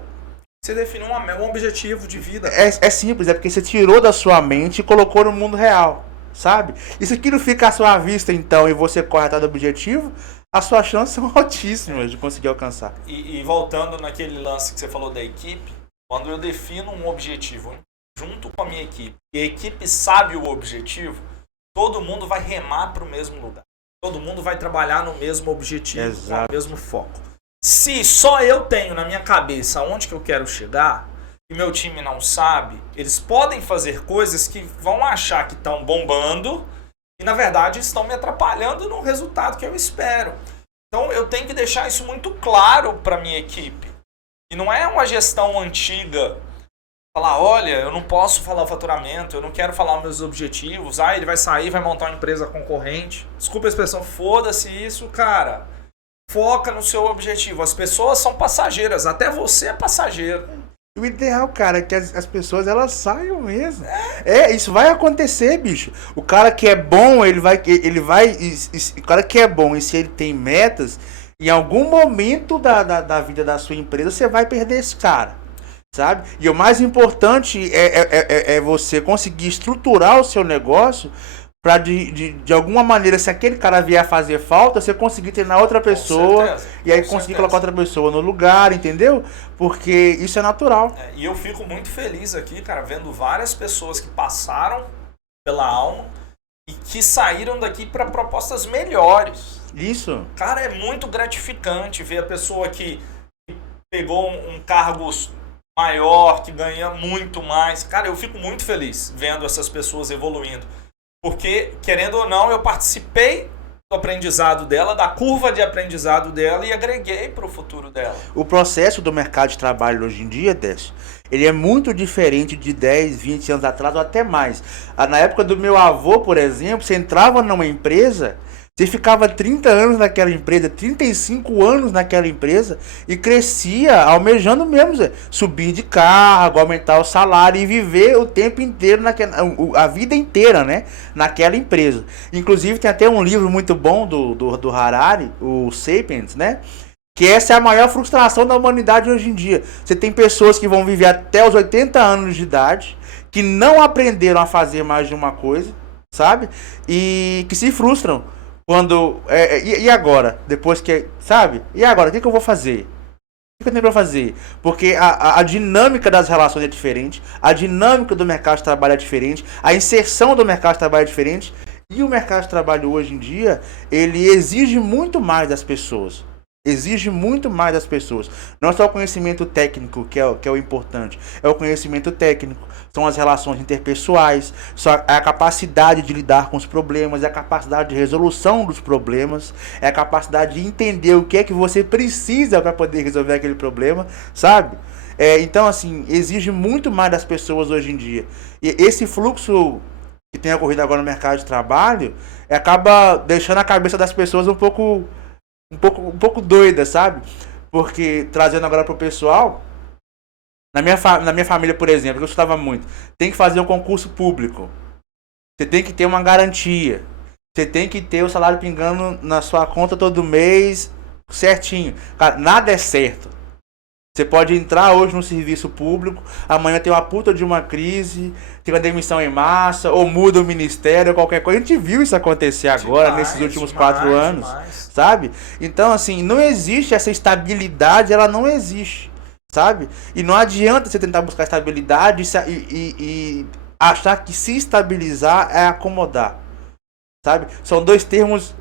Você define um objetivo de vida. É simples, é porque você tirou da sua mente e colocou no mundo real, sabe? E se aquilo fica à sua vista então e você corre atrás do objetivo, as suas chances são altíssimas de conseguir alcançar. E voltando naquele lance que você falou da equipe, quando eu defino um objetivo junto com a minha equipe, e a equipe sabe o objetivo, todo mundo vai remar para o mesmo lugar. Todo mundo vai trabalhar no mesmo objetivo, exato, no mesmo foco. Se só eu tenho na minha cabeça onde que eu quero chegar, e meu time não sabe, eles podem fazer coisas que vão achar que estão bombando, e na verdade estão me atrapalhando no resultado que eu espero. Então eu tenho que deixar isso muito claro para minha equipe. E não é uma gestão antiga, falar, olha, eu não posso falar o faturamento, eu não quero falar os meus objetivos, ele vai sair, vai montar uma empresa concorrente. Desculpa a expressão, foda-se isso, cara. Foca no seu objetivo. As pessoas são passageiras, até você é passageiro. O ideal, cara, é que as pessoas, elas saiam mesmo. Isso vai acontecer, bicho. O cara que é bom, o cara que é bom, e se ele tem metas, em algum momento da vida da sua empresa, você vai perder esse cara. Sabe? E o mais importante é você conseguir estruturar o seu negócio pra de alguma maneira, se aquele cara vier a fazer falta, você conseguir treinar outra pessoa e aí conseguir colocar outra pessoa no lugar, entendeu? Porque isso é natural. E eu fico muito feliz aqui, cara, vendo várias pessoas que passaram pela Alma e que saíram daqui para propostas melhores. Isso. Cara, é muito gratificante ver a pessoa que pegou um cargo maior, que ganha muito mais. Cara, eu fico muito feliz vendo essas pessoas evoluindo. Porque, querendo ou não, eu participei do aprendizado dela, da curva de aprendizado dela e agreguei para o futuro dela. O processo do mercado de trabalho hoje em dia, Décio, ele é muito diferente de 10, 20 anos atrás ou até mais. Na época do meu avô, por exemplo, você entrava numa empresa, você ficava 30 anos naquela empresa, 35 anos naquela empresa e crescia almejando mesmo, subir de cargo, aumentar o salário e viver o tempo inteiro, a vida inteira, né, naquela empresa. Inclusive tem até um livro muito bom do Harari, o Sapiens, né? Que essa é a maior frustração da humanidade hoje em dia. Você tem pessoas que vão viver até os 80 anos de idade, que não aprenderam a fazer mais de uma coisa, sabe? E que se frustram. Quando. E agora? Depois que. Sabe? E agora? O que eu vou fazer? O que eu tenho pra fazer? Porque a dinâmica das relações é diferente, a dinâmica do mercado de trabalho é diferente, a inserção do mercado de trabalho é diferente. E o mercado de trabalho hoje em dia, ele exige muito mais das pessoas. Exige muito mais das pessoas. Não é só o conhecimento técnico que é o importante. É o conhecimento técnico. São as relações interpessoais. É a capacidade de lidar com os problemas. É a capacidade de resolução dos problemas. É a capacidade de entender o que é que você precisa para poder resolver aquele problema. Sabe? Então, assim, exige muito mais das pessoas hoje em dia. E esse fluxo que tem ocorrido agora no mercado de trabalho acaba deixando a cabeça das pessoas um pouco doida, sabe? Porque, trazendo agora pro pessoal, na minha família, por exemplo, que eu estudava muito, tem que fazer um concurso público. Você tem que ter uma garantia. Você tem que ter o salário pingando na sua conta todo mês, certinho. Cara, nada é certo. Você pode entrar hoje no serviço público, amanhã tem uma puta de uma crise, tem uma demissão em massa, ou muda o ministério, ou qualquer coisa. A gente viu isso acontecer agora, nesses últimos 4 anos, sabe? Então, assim, não existe essa estabilidade, ela não existe, sabe? E não adianta você tentar buscar estabilidade e achar que se estabilizar é acomodar, sabe? São dois termos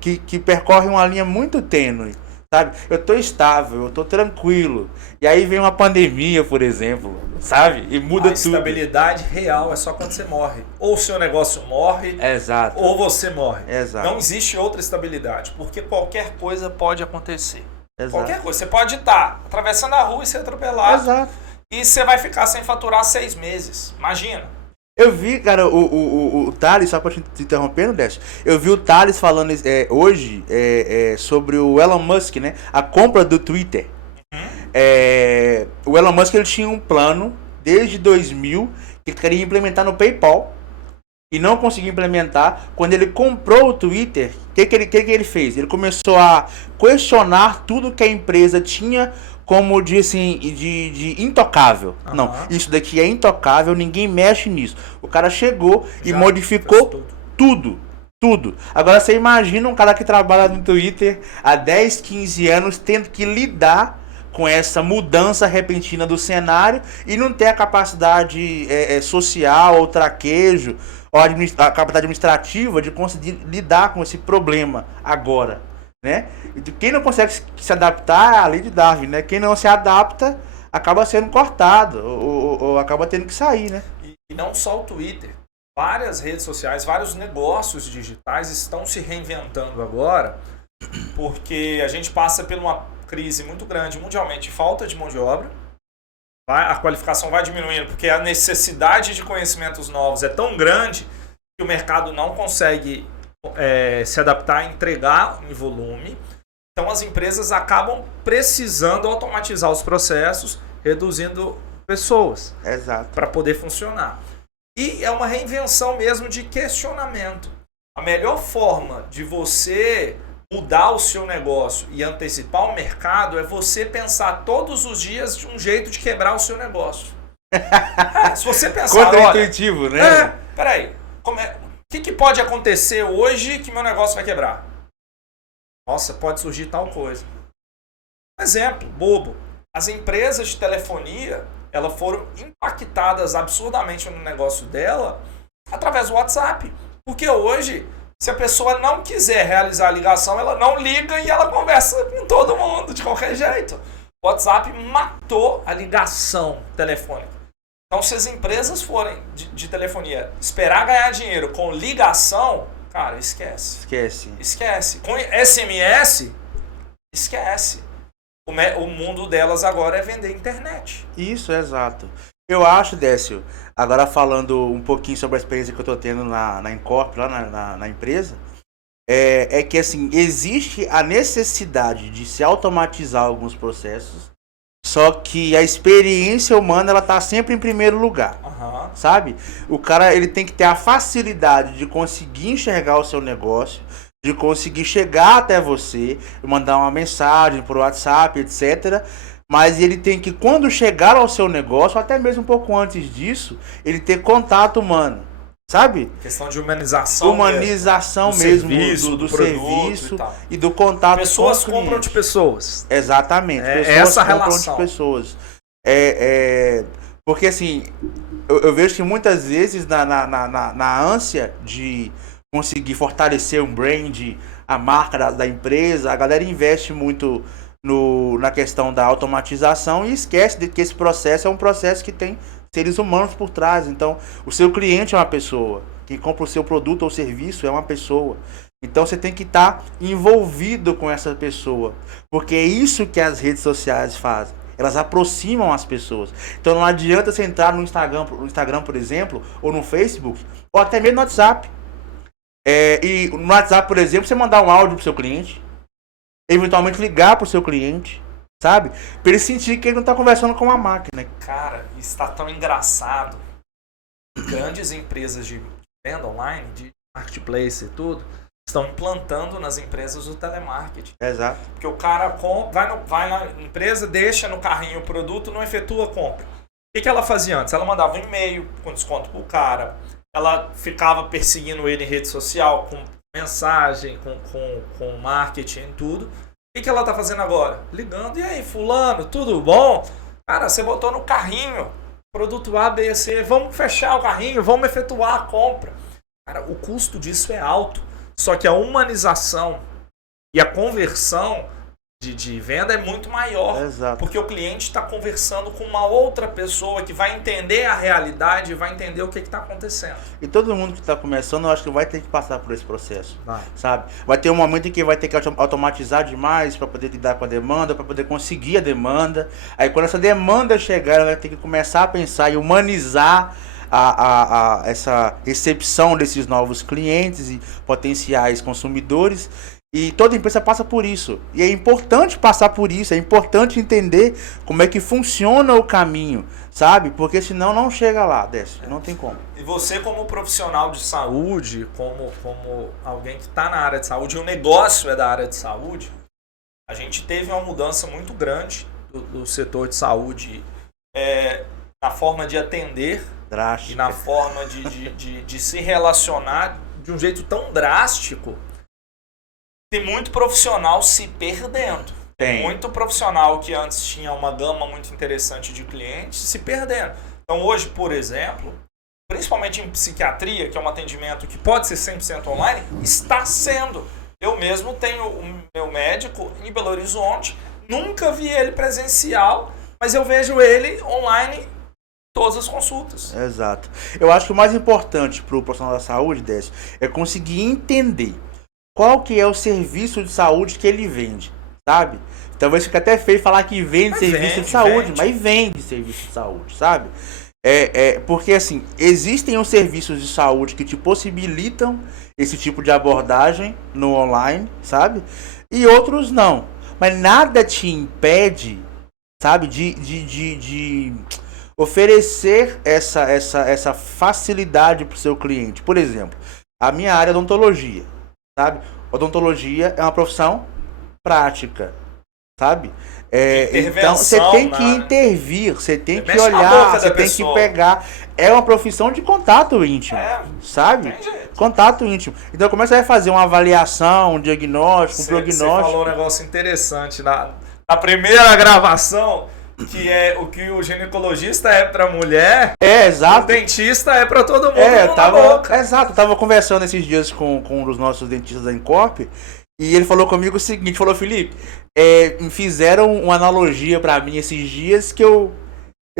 que percorrem uma linha muito tênue. Sabe? Eu tô estável, eu tô tranquilo. E aí vem uma pandemia, por exemplo, sabe? E muda tudo. A estabilidade real é só quando você morre. Ou o seu negócio morre, exato, ou você morre. Exato. Não existe outra estabilidade, porque qualquer coisa pode acontecer. Exato. Qualquer coisa. Você pode estar atravessando a rua e ser atropelado. Exato. E você vai ficar sem faturar 6 meses. Imagina. Eu vi, cara, o Thales, só pra te interrompendo, Décio, eu vi o Thales falando hoje sobre o Elon Musk, né? A compra do Twitter. O Elon Musk, ele tinha um plano desde 2000 que ele queria implementar no PayPal e não conseguiu implementar. Quando ele comprou o Twitter, o que ele fez? Ele começou a questionar tudo que a empresa tinha como de intocável. Uhum. Não, isso daqui é intocável, ninguém mexe nisso. O cara chegou e modificou tudo. Agora você imagina um cara que trabalha no Twitter há 10, 15 anos tendo que lidar com essa mudança repentina do cenário e não ter a capacidade social ou traquejo ou a capacidade administrativa de conseguir lidar com esse problema agora. Né? Quem não consegue se adaptar é a lei de Darwin, né? Quem não se adapta acaba sendo cortado ou acaba tendo que sair, né? E não só o Twitter. Várias redes sociais, vários negócios digitais estão se reinventando agora porque a gente passa por uma crise muito grande mundialmente de falta de mão de obra. A qualificação vai diminuindo porque a necessidade de conhecimentos novos é tão grande que o mercado não consegue se adaptar, entregar em volume. Então as empresas acabam precisando automatizar os processos, reduzindo pessoas para poder funcionar. E é uma reinvenção mesmo de questionamento. A melhor forma de você mudar o seu negócio e antecipar o mercado é você pensar todos os dias de um jeito de quebrar o seu negócio. Se você pensar, contra-intuitivo, né? Peraí, que pode acontecer hoje que meu negócio vai quebrar? Nossa, pode surgir tal coisa. Um exemplo, bobo. As empresas de telefonia, elas foram impactadas absurdamente no negócio dela através do WhatsApp. Porque hoje, se a pessoa não quiser realizar a ligação, ela não liga e ela conversa com todo mundo, de qualquer jeito. O WhatsApp matou a ligação telefônica. Então, se as empresas forem de telefonia esperar ganhar dinheiro com ligação, cara, esquece. Esquece. Com SMS, esquece. O mundo delas agora é vender internet. Isso, exato. Eu acho, Décio, agora falando um pouquinho sobre a experiência que eu estou tendo na Incorp, lá na empresa, é que assim, existe a necessidade de se automatizar alguns processos, só que a experiência humana ela tá sempre em primeiro lugar, sabe? O cara ele tem que ter a facilidade de conseguir enxergar o seu negócio, de conseguir chegar até você, mandar uma mensagem por WhatsApp, etc. Mas ele tem que, quando chegar ao seu negócio, até mesmo um pouco antes disso, ele ter contato humano, sabe? Questão de humanização. Humanização mesmo do serviço e do contato. Pessoas compram de pessoas. Exatamente. Pessoas essa compram relação. de pessoas. Porque assim, eu vejo que muitas vezes na ânsia de conseguir fortalecer um brand, a marca da empresa, a galera investe muito na questão da automatização e esquece de que esse processo é um processo que tem seres humanos por trás. Então, o seu cliente é uma pessoa. Quem compra o seu produto ou serviço é uma pessoa. Então, você tem que estar envolvido com essa pessoa. Porque é isso que as redes sociais fazem. Elas aproximam as pessoas. Então, não adianta você entrar no Instagram, por exemplo, ou no Facebook, ou até mesmo no WhatsApp. E no WhatsApp, por exemplo, você mandar um áudio pro seu cliente, eventualmente ligar pro seu cliente, sabe? Pra ele sentir que ele não tá conversando com uma máquina. Cara, isso tá tão engraçado. Grandes empresas de venda online, de marketplace e tudo, estão implantando nas empresas o telemarketing. Exato. Porque o cara vai na empresa, deixa no carrinho o produto, não efetua a compra. O que ela fazia antes? Ela mandava um e-mail com desconto pro cara, ela ficava perseguindo ele em rede social, com mensagem, com marketing e tudo. O que ela tá fazendo agora? Ligando. E aí, fulano, tudo bom? Cara, você botou no carrinho, produto A, B, C, vamos fechar o carrinho, vamos efetuar a compra. Cara, o custo disso é alto. Só que a humanização e a conversão de venda é muito maior. Exato. Porque o cliente está conversando com uma outra pessoa que vai entender a realidade e vai entender o que está acontecendo. E todo mundo que está começando, eu acho que vai ter que passar por esse processo, sabe? Vai ter um momento em que vai ter que automatizar demais para poder lidar com a demanda, para poder conseguir a demanda. Aí quando essa demanda chegar, ela vai ter que começar a pensar e humanizar essa recepção desses novos clientes e potenciais consumidores. E toda empresa passa por isso. E é importante passar por isso, é importante entender como é que funciona o caminho, sabe? Porque senão não chega lá, Décio, não tem como. E você como profissional de saúde, como alguém que está na área de saúde, e o negócio é da área de saúde, a gente teve uma mudança muito grande do setor de saúde na forma de atender drástica. E na forma de se relacionar de um jeito tão drástico. Tem muito profissional se perdendo. Tem muito profissional que antes tinha uma gama muito interessante de clientes se perdendo. Então hoje, por exemplo, principalmente em psiquiatria, que é um atendimento que pode ser 100% online, está sendo. Eu mesmo tenho o meu médico em Belo Horizonte, nunca vi ele presencial, mas eu vejo ele online todas as consultas. Exato. Eu acho que o mais importante para o profissional da saúde, Décio, é conseguir entender qual que é o serviço de saúde que ele vende, sabe? Talvez fique até feio falar que vende serviço de saúde, mas vende serviço de saúde, sabe? Porque assim, existem os serviços de saúde que te possibilitam esse tipo de abordagem no online, sabe? E outros não. Mas nada te impede, sabe, de oferecer essa facilidade para o seu cliente. Por exemplo, a minha área é odontologia, sabe? Odontologia é uma profissão prática. sabe? Então você tem que intervir, você tem que olhar, você tem que pegar. É uma profissão de contato íntimo, sabe? Contato íntimo. Então como é que você vai fazer uma avaliação, um diagnóstico, um prognóstico? Você falou um negócio interessante na primeira gravação, que é o que o ginecologista é pra mulher, exato. O dentista é pra todo mundo. Exato, eu tava conversando esses dias com um dos nossos dentistas da Incorp, e ele falou comigo o seguinte, falou, Felipe, fizeram uma analogia pra mim esses dias que eu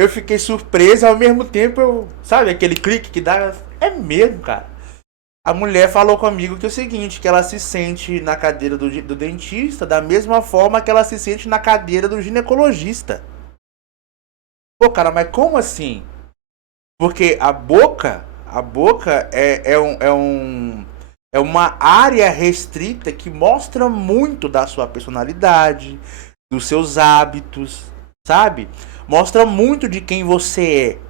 fiquei surpreso, ao mesmo tempo sabe, aquele clique que dá, é mesmo, cara. A mulher falou comigo que é o seguinte, que ela se sente na cadeira do dentista da mesma forma que ela se sente na cadeira do ginecologista. Pô, cara, mas como assim? Porque a boca é uma área restrita que mostra muito da sua personalidade, dos seus hábitos, sabe? Mostra muito de quem você é.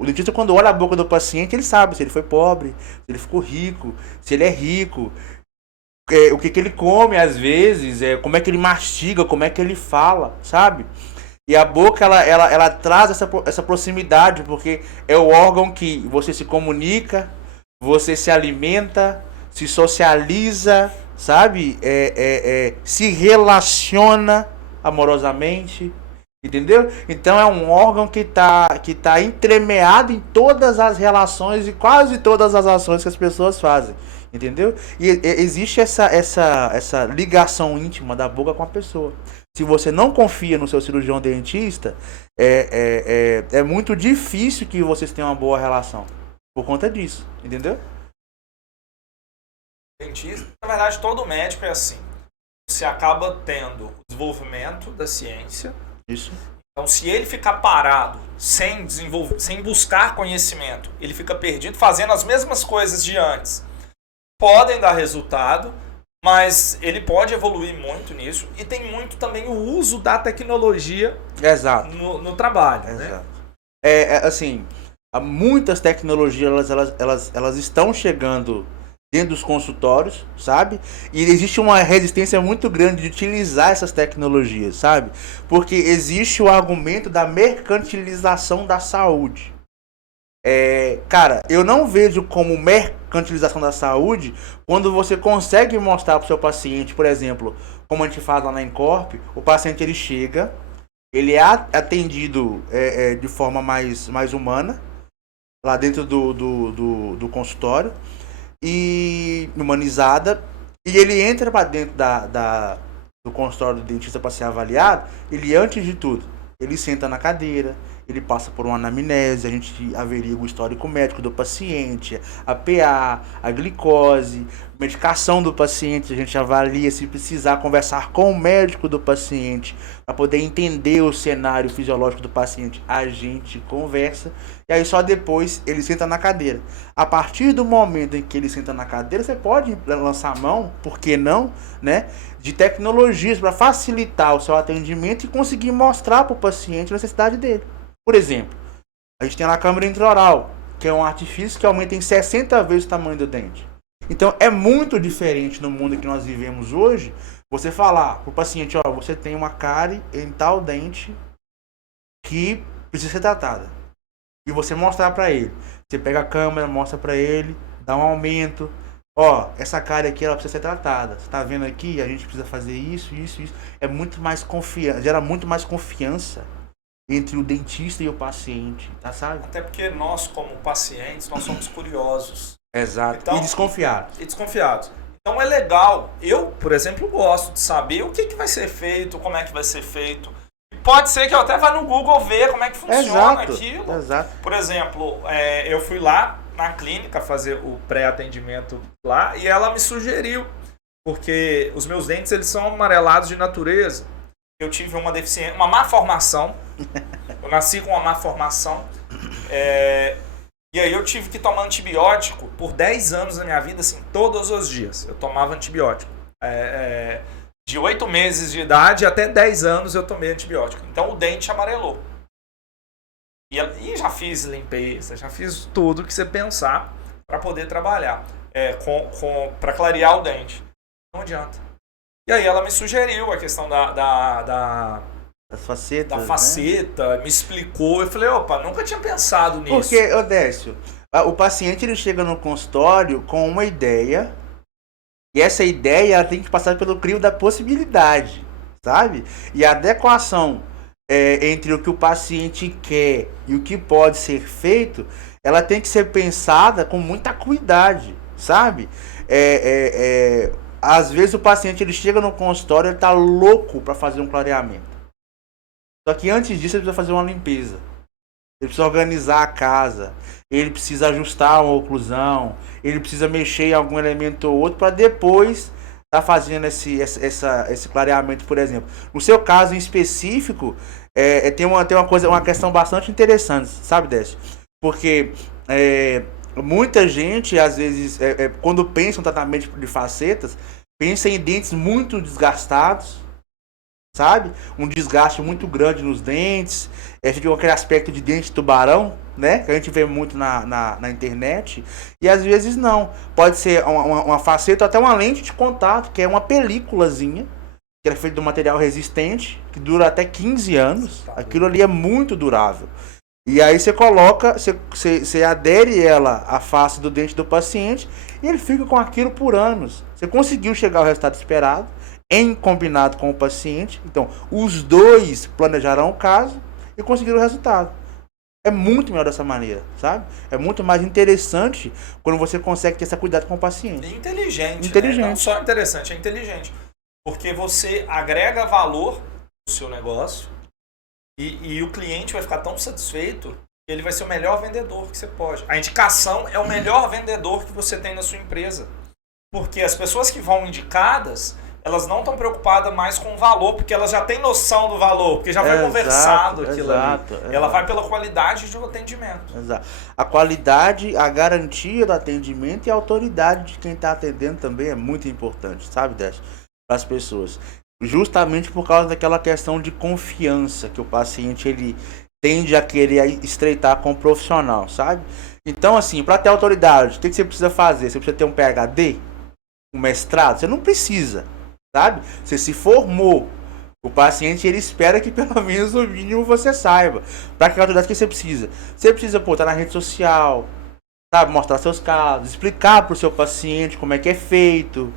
O dentista, quando olha a boca do paciente, ele sabe se ele foi pobre, se ele ficou rico, se ele é rico, o que ele come às vezes, como é que ele mastiga, como é que ele fala, sabe? E a boca, ela traz essa proximidade, porque é o órgão que você se comunica, você se alimenta, se socializa, sabe? Se relaciona amorosamente, entendeu? Então é um órgão que tá entremeado em todas as relações e quase todas as ações que as pessoas fazem, entendeu? E existe essa ligação íntima da boca com a pessoa. Se você não confia no seu cirurgião dentista, é muito difícil que vocês tenham uma boa relação. Por conta disso, entendeu? Dentista, na verdade, todo médico é assim. Você acaba tendo o desenvolvimento da ciência. Isso. Então, se ele ficar parado, sem buscar conhecimento, ele fica perdido, fazendo as mesmas coisas de antes. Podem dar resultado, mas ele pode evoluir muito nisso. E tem muito também o uso da tecnologia no trabalho. Exato. Né? Assim, muitas tecnologias elas estão chegando dentro dos consultórios, sabe? E existe uma resistência muito grande de utilizar essas tecnologias, sabe? Porque existe o argumento da mercantilização da saúde. Cara, eu não vejo como mercantilização da saúde quando você consegue mostrar para o seu paciente, por exemplo, como a gente faz lá na Incorp, o paciente ele chega, ele é atendido de forma mais humana, lá dentro do consultório, e humanizada, e ele entra para dentro do consultório do dentista para ser avaliado. Ele, antes de tudo, ele senta na cadeira, ele passa por uma anamnese, a gente averigua o histórico médico do paciente, a PA, a glicose, medicação do paciente, a gente avalia, se precisar conversar com o médico do paciente para poder entender o cenário fisiológico do paciente, a gente conversa, e aí só depois ele senta na cadeira. A partir do momento em que ele senta na cadeira, você pode lançar mão, por que não, né, de tecnologias para facilitar o seu atendimento e conseguir mostrar para o paciente a necessidade dele. Por exemplo, a gente tem lá a câmara intraoral, que é um artifício que aumenta em 60 vezes o tamanho do dente. Então é muito diferente no mundo que nós vivemos hoje, você falar para o paciente, ó, você tem uma cárie em tal dente que precisa ser tratada. E você mostrar para ele. Você pega a câmera, mostra para ele, dá um aumento. Ó, essa cárie aqui ela precisa ser tratada. Você tá vendo aqui? A gente precisa fazer isso. É muito mais confiança, gera muito mais confiança entre o dentista e o paciente, tá, sabe? Até porque nós, como pacientes, nós somos curiosos. Exato. Então, e desconfiados. Então é legal. Eu, por exemplo, gosto de saber o que vai ser feito, como é que vai ser feito. Pode ser que eu até vá no Google ver como é que funciona aquilo. Exato. Por exemplo, eu fui lá na clínica fazer o pré-atendimento lá e ela me sugeriu, porque os meus dentes eles são amarelados de natureza. Eu tive uma deficiência, uma má formação. Eu nasci com uma má formação. E aí eu tive que tomar antibiótico por 10 anos da minha vida, assim, todos os dias. Eu tomava antibiótico. De 8 meses de idade até 10 anos eu tomei antibiótico. Então o dente amarelou. E já fiz limpeza, já fiz tudo que você pensar para poder trabalhar, para clarear o dente. Não adianta. E aí ela me sugeriu a questão da As facetas, faceta, me explicou. Eu falei, opa, nunca tinha pensado nisso. Porque, Odécio, o paciente ele chega no consultório com uma ideia, e essa ideia ela tem que passar pelo crivo da possibilidade, sabe? E a adequação entre o que o paciente quer e o que pode ser feito, ela tem que ser pensada com muita cuidado, sabe? Às vezes o paciente ele chega no consultório e ele tá louco para fazer um clareamento. Só que antes disso ele precisa fazer uma limpeza. Ele precisa organizar a casa. Ele precisa ajustar uma oclusão. Ele precisa mexer em algum elemento ou outro para depois estar fazendo esse clareamento, por exemplo. No seu caso em específico, tem uma questão bastante interessante, sabe, Décio? Porque muita gente, às vezes, quando pensa em tratamento de facetas, pensa em dentes muito desgastados, sabe? Um desgaste muito grande nos dentes, fica com aquele aspecto de dente de tubarão, né? Que a gente vê muito na internet. E às vezes não. Pode ser uma faceta ou até uma lente de contato, que é uma películazinha, que é feita de um material resistente, que dura até 15 anos. Aquilo ali é muito durável. E aí você coloca, você adere ela à face do dente do paciente e ele fica com aquilo por anos. Você conseguiu chegar ao resultado esperado, em combinado com o paciente. Então, os dois planejarão o caso e conseguiram o resultado. É muito melhor dessa maneira, sabe? É muito mais interessante quando você consegue ter esse cuidado com o paciente. E inteligente. Né? Não só interessante, é inteligente. Porque você agrega valor no seu negócio e o cliente vai ficar tão satisfeito que ele vai ser o melhor vendedor que você pode. A indicação é o melhor vendedor que você tem na sua empresa. Porque as pessoas que vão indicadas, elas não estão preocupadas mais com o valor, porque elas já têm noção do valor, porque já foi conversado aquilo ali. Ela vai pela qualidade do atendimento. Exato. A qualidade, a garantia do atendimento e a autoridade de quem está atendendo também é muito importante, sabe, Décio? Para as pessoas. Justamente por causa daquela questão de confiança que o paciente ele tende a querer estreitar com o profissional, sabe? Então, assim, para ter autoridade, o que você precisa fazer? Você precisa ter um PhD? Um mestrado? Você não precisa. Sabe? Você se formou. O paciente ele espera que pelo menos o mínimo você saiba. Para que autoridade que você precisa? Você precisa estar na rede social, sabe? Mostrar seus casos, explicar para o seu paciente como é que é feito,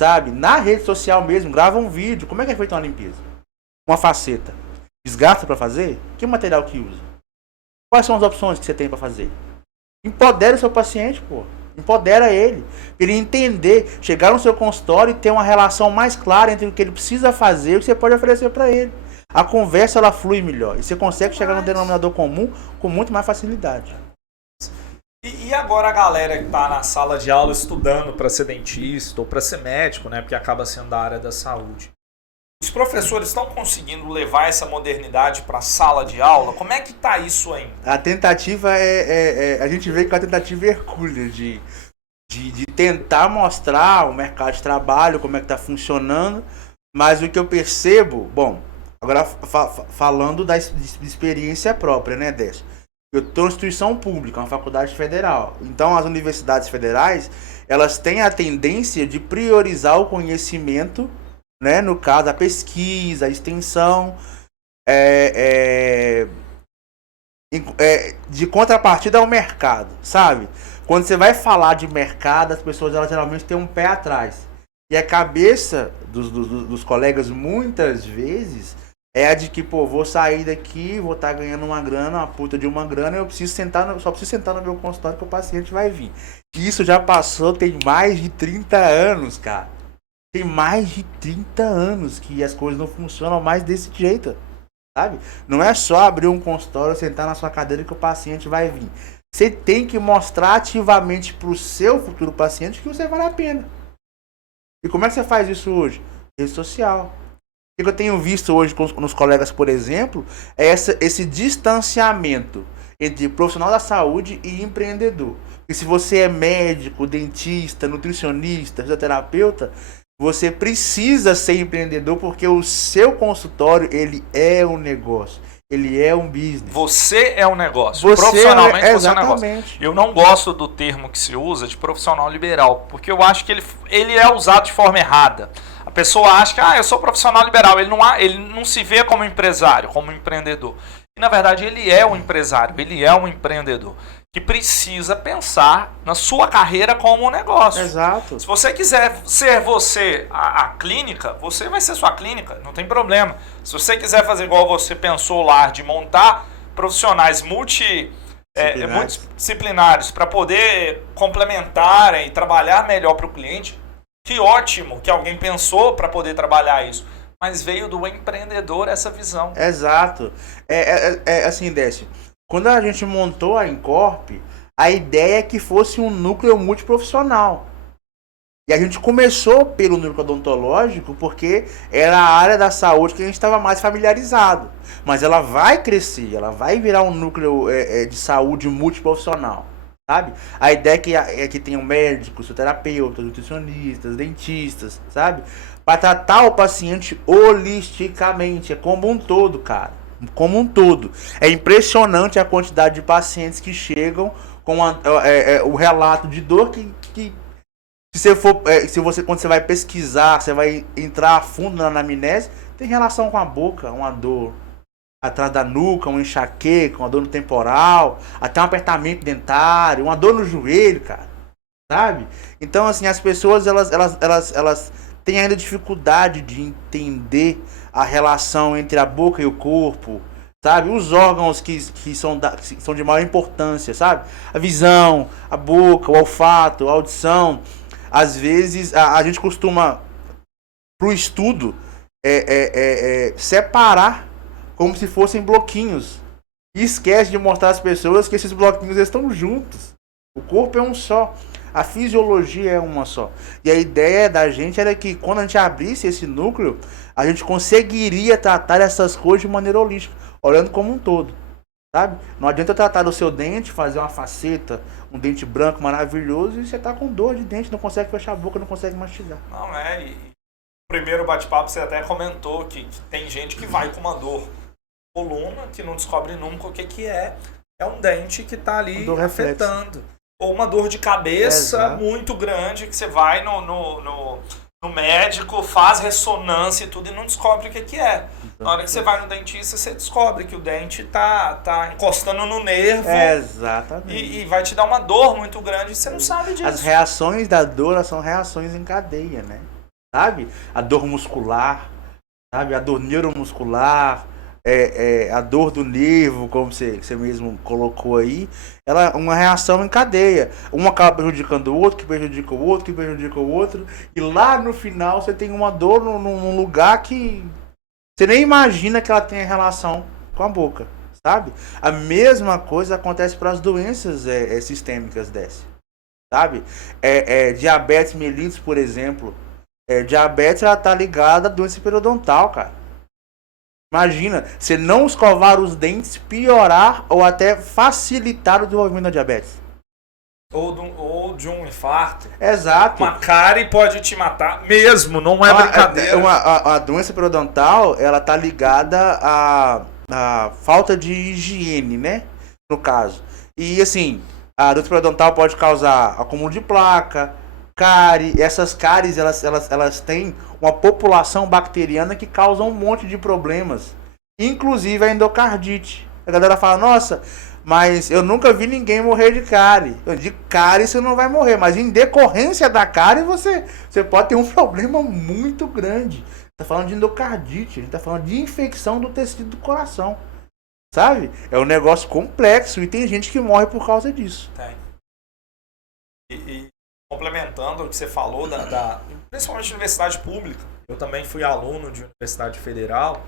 sabe? Na rede social mesmo, grava um vídeo. Como é que é feita uma limpeza? Uma faceta. Desgasta para fazer? Que material que usa? Quais são as opções que você tem para fazer? Empodere o seu paciente, pô. Empodera ele. Ele entender, chegar no seu consultório e ter uma relação mais clara entre o que ele precisa fazer e o que você pode oferecer para ele. A conversa ela flui melhor. E você consegue chegar no denominador comum com muito mais facilidade. E agora a galera que está na sala de aula estudando para ser dentista ou para ser médico, né? Porque acaba sendo da área da saúde. Os professores estão conseguindo levar essa modernidade para a sala de aula? Como é que está isso ainda? A tentativa a gente vê que a tentativa é hercúlea de tentar mostrar o mercado de trabalho, como é que está funcionando, mas o que eu percebo, bom, agora falando da experiência própria, né, Décio? Eu estou em instituição pública, uma faculdade federal, então as universidades federais, elas têm a tendência de priorizar o conhecimento, né, no caso, a pesquisa, a extensão, de contrapartida ao mercado, sabe? Quando você vai falar de mercado, as pessoas elas geralmente têm um pé atrás. E a cabeça dos colegas, muitas vezes, é a de que, pô, vou sair daqui, vou estar ganhando uma grana, uma puta de uma grana, eu preciso só preciso sentar no meu consultório que o paciente vai vir. E isso já passou, tem mais de 30 anos, cara. Tem mais de 30 anos que as coisas não funcionam mais desse jeito, sabe? Não é só abrir um consultório, sentar na sua cadeira que o paciente vai vir. Você tem que mostrar ativamente para o seu futuro paciente que você vale a pena. E como é que você faz isso hoje? Rede social. O que eu tenho visto hoje nos colegas, por exemplo, é esse distanciamento entre profissional da saúde e empreendedor. E se você é médico, dentista, nutricionista, fisioterapeuta, você precisa ser empreendedor porque o seu consultório, ele é um negócio. Ele é um business. Você é um negócio. Profissionalmente você é um negócio. Exatamente. Eu não gosto do termo que se usa de profissional liberal, porque eu acho que ele é usado de forma errada. A pessoa acha que eu sou profissional liberal, ele não se vê como empresário, como empreendedor. E na verdade ele é um empresário, ele é um empreendedor que precisa pensar na sua carreira como um negócio. Exato. Se você quiser ser você a clínica, você vai ser sua clínica, não tem problema. Se você quiser fazer igual você pensou lá, de montar profissionais multidisciplinares para poder complementar e trabalhar melhor para o cliente, que ótimo que alguém pensou para poder trabalhar isso. Mas veio do empreendedor essa visão. Exato. Assim, Décio, quando a gente montou a Incorp, a ideia é que fosse um núcleo multiprofissional. E a gente começou pelo núcleo odontológico porque era a área da saúde que a gente estava mais familiarizado. Mas ela vai crescer, ela vai virar um núcleo de saúde multiprofissional. Sabe? A ideia é que tenham médicos, terapeutas, nutricionistas, dentistas, sabe? Para tratar o paciente holisticamente, é como um todo, cara. Como um todo. É impressionante a quantidade de pacientes que chegam com o relato de dor que quando você vai pesquisar, você vai entrar a fundo na anamnese, tem relação com a boca, uma dor atrás da nuca, uma enxaqueca, uma dor no temporal, até um apertamento dentário, uma dor no joelho, cara. Sabe? Então, assim, as pessoas, elas têm ainda dificuldade de entender a relação entre a boca e o corpo, sabe? Os órgãos que são de maior importância, sabe? A visão, a boca, o olfato, a audição. Às vezes, a gente costuma, pro estudo, separar como se fossem bloquinhos. E esquece de mostrar às pessoas que esses bloquinhos estão juntos. O corpo é um só. A fisiologia é uma só. E a ideia da gente era que quando a gente abrisse esse núcleo, a gente conseguiria tratar essas coisas de maneira holística, olhando como um todo. Sabe? Não adianta eu tratar o seu dente, fazer uma faceta, um dente branco maravilhoso, e você tá com dor de dente, não consegue fechar a boca, não consegue mastigar. Não e no primeiro bate-papo você até comentou que tem gente que vai com uma dor coluna, que não descobre nunca o que é. É um dente que tá ali afetando. Ou uma dor de cabeça muito grande, que você vai no médico, faz ressonância e tudo e não descobre o que é. Na hora que você vai no dentista, você descobre que o dente tá encostando no nervo. Exatamente. E vai te dar uma dor muito grande e você não sabe disso. As reações da dor são reações em cadeia, né? Sabe? A dor muscular, sabe? A dor neuromuscular, a dor do nervo, como você mesmo colocou aí, ela é uma reação em cadeia. Um acaba prejudicando o outro, que prejudica o outro, que prejudica o outro. E lá no final você tem uma dor num lugar que você nem imagina que ela tenha relação com a boca, sabe? A mesma coisa acontece para as doenças sistêmicas dessas, sabe? Diabetes mellitus, por exemplo. Diabetes, ela tá ligada à doença periodontal, cara. Imagina, você não escovar os dentes, piorar ou até facilitar o desenvolvimento da diabetes. Ou de um infarto. Exato. Uma cárie pode te matar mesmo, não é brincadeira. A doença periodontal, ela tá ligada à falta de higiene, né? No caso. E assim, a doença periodontal pode causar acúmulo de placa, cárie. Essas cáries, elas têm uma população bacteriana que causa um monte de problemas. Inclusive a endocardite. A galera fala, nossa, mas eu nunca vi ninguém morrer de cárie. De cárie você não vai morrer, mas em decorrência da cárie você pode ter um problema muito grande. Tá falando de endocardite, a gente tá falando de infecção do tecido do coração. Sabe? É um negócio complexo e tem gente que morre por causa disso. Tem. E complementando o que você falou, principalmente da universidade pública, eu também fui aluno de universidade federal,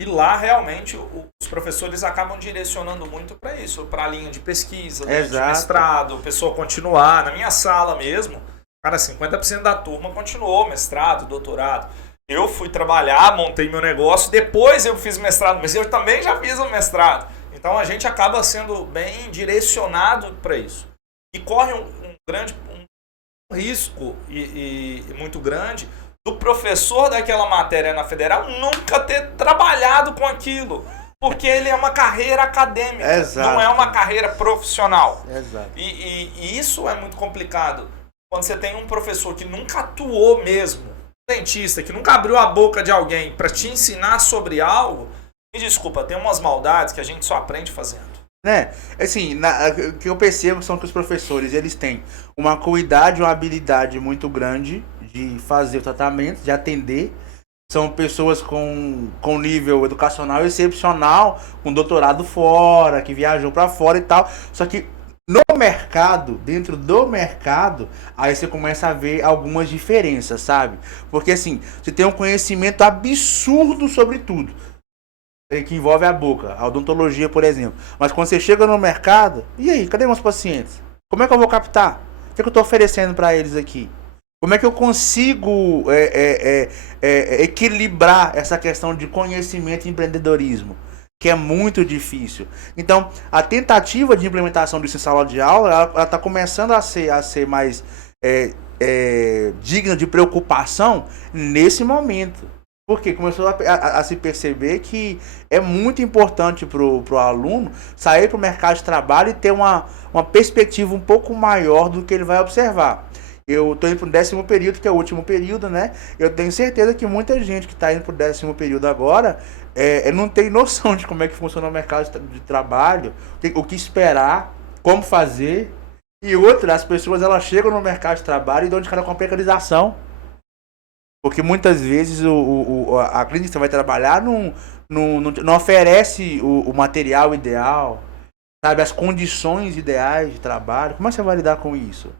e lá realmente os professores acabam direcionando muito para isso, para a linha de pesquisa, de mestrado, a pessoa continuar. Na minha sala mesmo, cara, 50% da turma continuou mestrado, doutorado. Eu fui trabalhar, montei meu negócio, depois eu fiz mestrado, mas eu também já fiz um mestrado. Então a gente acaba sendo bem direcionado para isso. E corre um risco e muito grande do professor daquela matéria na federal nunca ter trabalhado com aquilo, porque ele é uma carreira acadêmica, não é uma carreira profissional. Exato. E isso é muito complicado quando você tem um professor que nunca atuou mesmo dentista que nunca abriu a boca de alguém para te ensinar sobre algo, me desculpa, tem umas maldades que a gente só aprende fazendo. Né? Assim, o que eu percebo são que os professores, eles têm uma cuidado, uma habilidade muito grande de fazer o tratamento, de atender. São pessoas com nível educacional excepcional, com doutorado fora, que viajou para fora e tal. Só que no mercado, dentro do mercado, aí você começa a ver algumas diferenças, sabe? Porque assim, você tem um conhecimento absurdo sobre tudo que envolve a boca, a odontologia, por exemplo. Mas quando você chega no mercado, e aí, cadê meus pacientes? Como é que eu vou captar? O que eu estou oferecendo para eles aqui? Como é que eu consigo equilibrar essa questão de conhecimento e empreendedorismo? Que é muito difícil. Então, a tentativa de implementação disso em sala de aula, ela está começando a ser mais digna de preocupação nesse momento. Porque começou a se perceber que é muito importante para o aluno sair para o mercado de trabalho e ter uma perspectiva um pouco maior do que ele vai observar. Eu estou indo para o 10º período, que é o último período, né? Eu tenho certeza que muita gente que está indo para o 10º período agora não tem noção de como é que funciona o mercado de trabalho, o que esperar, como fazer. E outra, as pessoas elas chegam no mercado de trabalho e dão de cara com a precarização. Porque muitas vezes a clínica que você vai trabalhar não oferece o material ideal, sabe? As condições ideais de trabalho. Como é que você vai lidar com isso?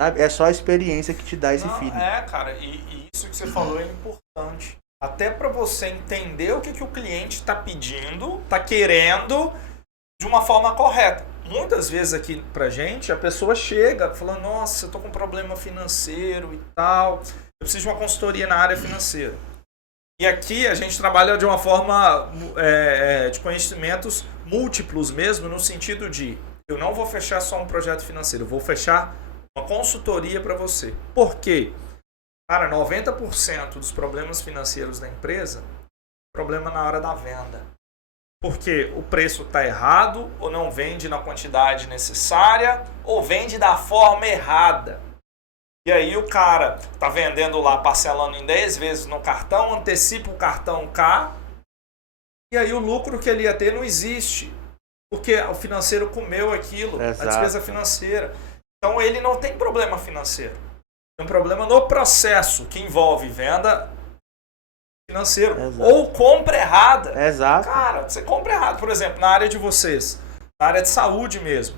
Sabe? É só a experiência que te dá esse feeling. Cara, e isso que você falou é importante. Até para você entender o que o cliente está pedindo, está querendo, de uma forma correta. Muitas vezes aqui pra gente, a pessoa chega falando, nossa, eu tô com um problema financeiro e tal, eu preciso de uma consultoria na área financeira. E aqui a gente trabalha de uma forma de conhecimentos múltiplos mesmo, no sentido de, eu não vou fechar só um projeto financeiro, eu vou fechar uma consultoria para você. Por quê? Cara, 90% dos problemas financeiros da empresa, problema na hora da venda. Porque o preço está errado, ou não vende na quantidade necessária, ou vende da forma errada. E aí o cara está vendendo lá, parcelando em 10 vezes no cartão, antecipa o cartão K, e aí o lucro que ele ia ter não existe. Porque o financeiro comeu aquilo, Exato. A despesa financeira. Então ele não tem problema financeiro. Tem um problema no processo, que envolve venda financeiro. Exato. Ou compra errada. Exato. Cara, você compra errado. Por exemplo, na área de vocês, na área de saúde mesmo,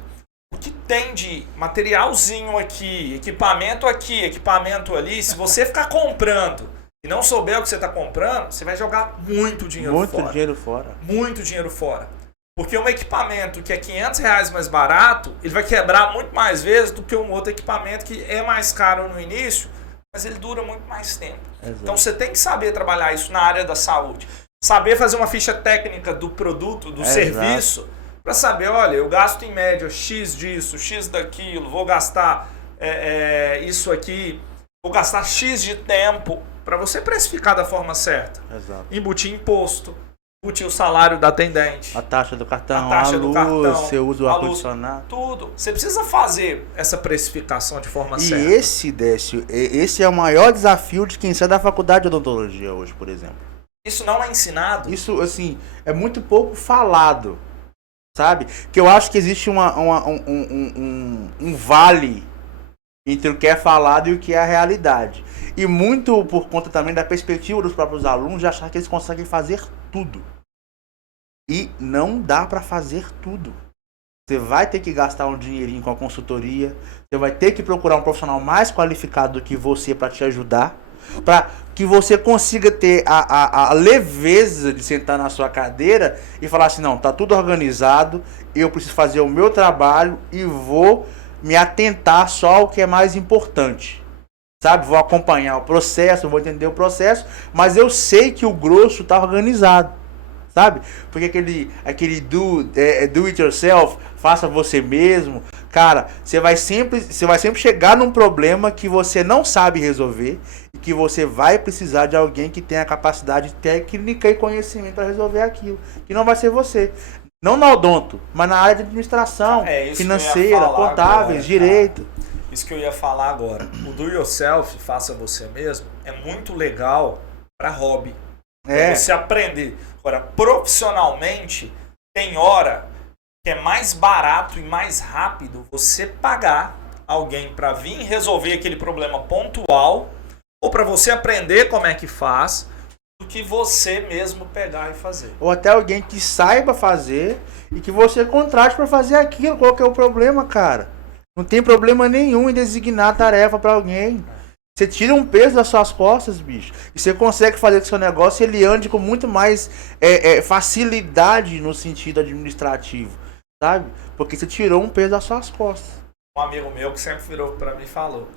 o que tem de materialzinho aqui, equipamento ali, se você ficar comprando e não souber o que você está comprando, você vai jogar muito dinheiro fora. Muito dinheiro fora. Porque um equipamento que é R$500 mais barato, ele vai quebrar muito mais vezes do que um outro equipamento que é mais caro no início, mas ele dura muito mais tempo. Exato. Então você tem que saber trabalhar isso na área da saúde. Saber fazer uma ficha técnica do produto, do serviço, para saber, olha, eu gasto em média X disso, X daquilo, vou gastar isso aqui, vou gastar X de tempo, para você precificar da forma certa. Exato. Embutir imposto, embutir o salário da atendente. A taxa do cartão, a taxa luz, do cartão, você usa o ar-condicionado. Tudo. Você precisa fazer essa precificação de forma certa. E esse é o maior desafio de quem sai da faculdade de odontologia hoje, por exemplo. Isso não é ensinado. Isso, assim, é muito pouco falado, sabe? Que eu acho que existe um vale entre o que é falado e o que é a realidade. E muito por conta também da perspectiva dos próprios alunos de achar que eles conseguem fazer tudo. E não dá para fazer tudo. Você vai ter que gastar um dinheirinho com a consultoria, você vai ter que procurar um profissional mais qualificado do que você para te ajudar, para que você consiga ter a leveza de sentar na sua cadeira e falar assim, não, tá tudo organizado, eu preciso fazer o meu trabalho e vou me atentar só ao que é mais importante. Sabe? Vou acompanhar o processo, vou entender o processo, mas eu sei que o grosso tá organizado. Sabe? Porque aquele do it yourself, faça você mesmo, cara, você vai sempre chegar num problema que você não sabe resolver e que você vai precisar de alguém que tenha capacidade técnica e conhecimento para resolver aquilo. Que não vai ser você. Não na odonto, mas na área de administração, financeira, contáveis, direito. Isso que eu ia falar agora. O do yourself, faça você mesmo, é muito legal para hobby. Pra você aprender. Agora, profissionalmente, tem hora que é mais barato e mais rápido você pagar alguém para vir resolver aquele problema pontual ou para você aprender como é que faz do que você mesmo pegar e fazer. Ou até alguém que saiba fazer e que você contrate para fazer aquilo. Qual que é o problema, cara? Não tem problema nenhum em designar tarefa para alguém. Você tira um peso das suas costas, bicho. E você consegue fazer que seu negócio ele ande com muito mais facilidade no sentido administrativo, sabe? Porque você tirou um peso das suas costas. Um amigo meu que sempre virou para mim e falou: